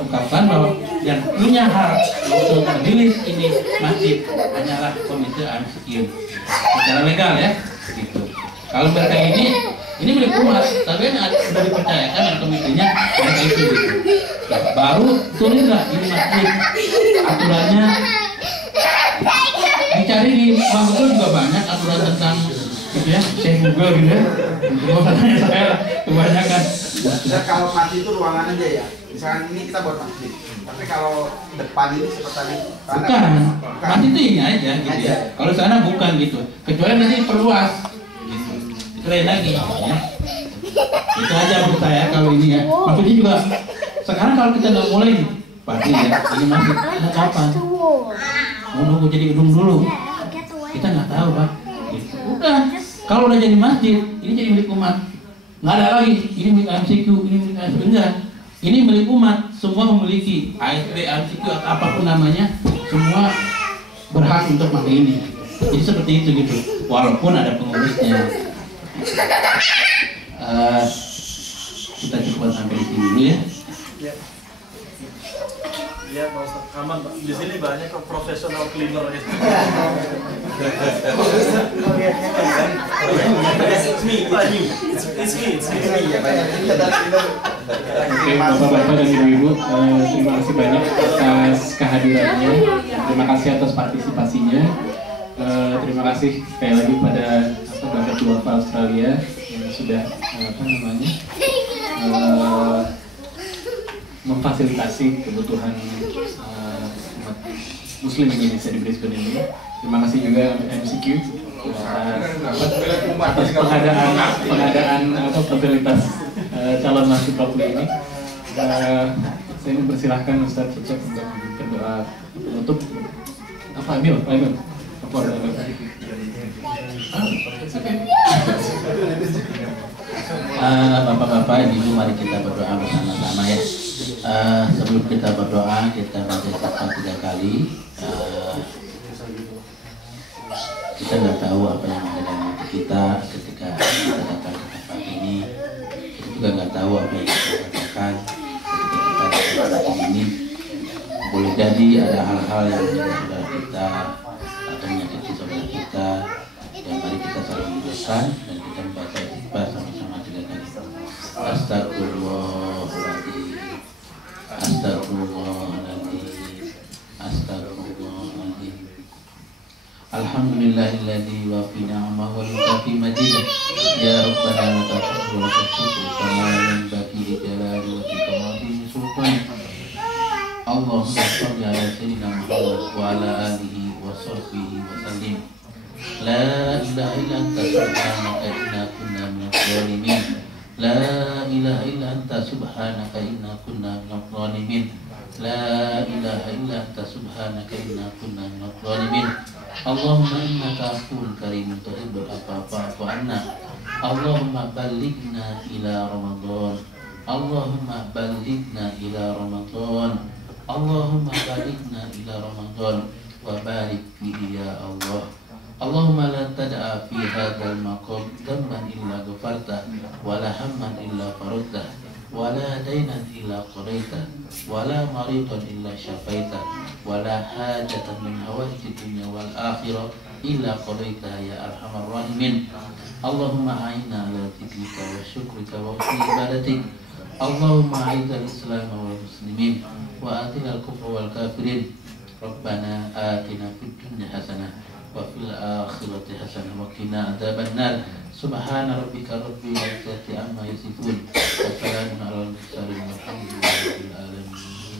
ungkapkan bahwa yang punya hak untuk rilis ini masjid hanyalah komite Al-Sekian secara legal ya gitu. Kalau mereka ini milik umat, tapi kan sudah dipercayakan oleh komitenya mereka itu gitu. Baru tulislah ini masjid, aturannya dicari di Google juga banyak aturan tentang gitu ya, cek Google gitu ya. Untuk tanya saya kebanyakan. Dan kalau masjid itu ruangan aja ya. Misalkan ini kita buat masjid. Tapi kalau depan ini seperti bukan. Masjid itu ini aja gitu ya. Kalau sana bukan gitu. Kecuali nanti perluas gitu. Itu lain lagi ya. Itu aja menurut saya kalau ini ya. Maksudnya juga sekarang kalau kita nggak mulai pasti ya ini masjid mau kapan? Mau nunggu jadi gedung dulu? Kita nggak tahu Pak. Gitu. Udah. Kalau udah jadi masjid, ini jadi milik umat. Nggak ada lagi ini milik MCQ, ini milik MCQ, enggak. Ini milik umat, semua memiliki ASB, MCQ atau apapun namanya, semua berhak untuk pakai ini. Jadi seperti itu gitu, walaupun ada pengurusnya. Kita coba sampai di sini dulu ya. Ya. Ya, Pak Ustaz. Aman, Pak. Di sini banyak kok profesional cleaner ya. It's me. Oke, Bapak-Bapak dan Ibu-Ibu, terima kasih banyak atas kehadirannya. Terima kasih atas partisipasinya. Terima kasih sekali lagi pada Bapak Duafa Australia yang sudah memfasilitasi kebutuhan umat Muslim Indonesia di Brisbane ini. Terima kasih juga MCQ atas pengadaan fasilitas calon mahasiswa ini. Saya mempersilahkan Ustadz Cecep untuk berdoa penutup. Emil. Bapak-bapak, Ibu, mari kita berdoa bersama-sama ya. Sebelum kita berdoa, kita baca istighfar 3 kali. Kita nggak tahu apa yang ada dalam hati kita ketika kita datang ke tempat ini. Kita juga nggak tahu apa yang kita katakan ketika kita datang ke tempat ini. Boleh jadi ada hal-hal yang menyakiti saudara kita atau menyakiti saudara kita. Dan mari kita saling mendoakan dan kita membaca istighfar sama-sama 3 kali. Astagfirullahaladzim. Alhamdulillahilladzi wa fi ni'amahu wa yukafi majidah. Ya Rabbana lakal hamdu wa lakal syukru kama yanbaghi li jalali wajhika wa 'azimi sultanik. Allahumma shalli ala sayyidina Muhammad wa ala alihi wa sahbihi wa sallim. La ilaha illa anta subhanaka inna kunna minadh dhalimin. La ilaha illa anta subhanaka inna kunna minadh dhalimin. La ilaha illa anta subhanaka inna kunna minadh dhalimin. Allahumma innaka afuwwun karimun tuhibbul afwa fa'fu anna. Allahumma ballighna ila Ramadan. Allahumma ballighna ila Ramadan. Allahumma ballighna ila Ramadan wa barik fihi ya Allah. Allahumma la tad'a fi hadzal maqam dhanban illa ghafarta wa la hamman illa faradta wa la daynan illa qadaita wa la maridan illa syafaita wa la hajatan min hawaijid dunya wal akhirah illa qadaita ya arhamar rahimin. Allahumma a'inna ala dzikrika wa syukrika wa husni ibadatik. Allahumma a'izzal islam wal muslimin wa atil al-kufra wal kafirin. Rabbana atina fid dunya hasanah wa fil akhirati hasanah wa qina adzabannar. Subhana rabbika rabbil izzati amma yasifun wa salamun alal mursalin walhamdulillahi alamin.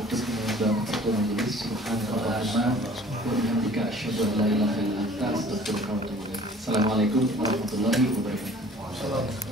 Untuk mendoakan ketua majelis, subhanallah wa bihamdika asyhadu an la ilaha illa anta astaghfiruka wa atubu ilaik. Assalamualaikum warahmatullahi wabarakatuh.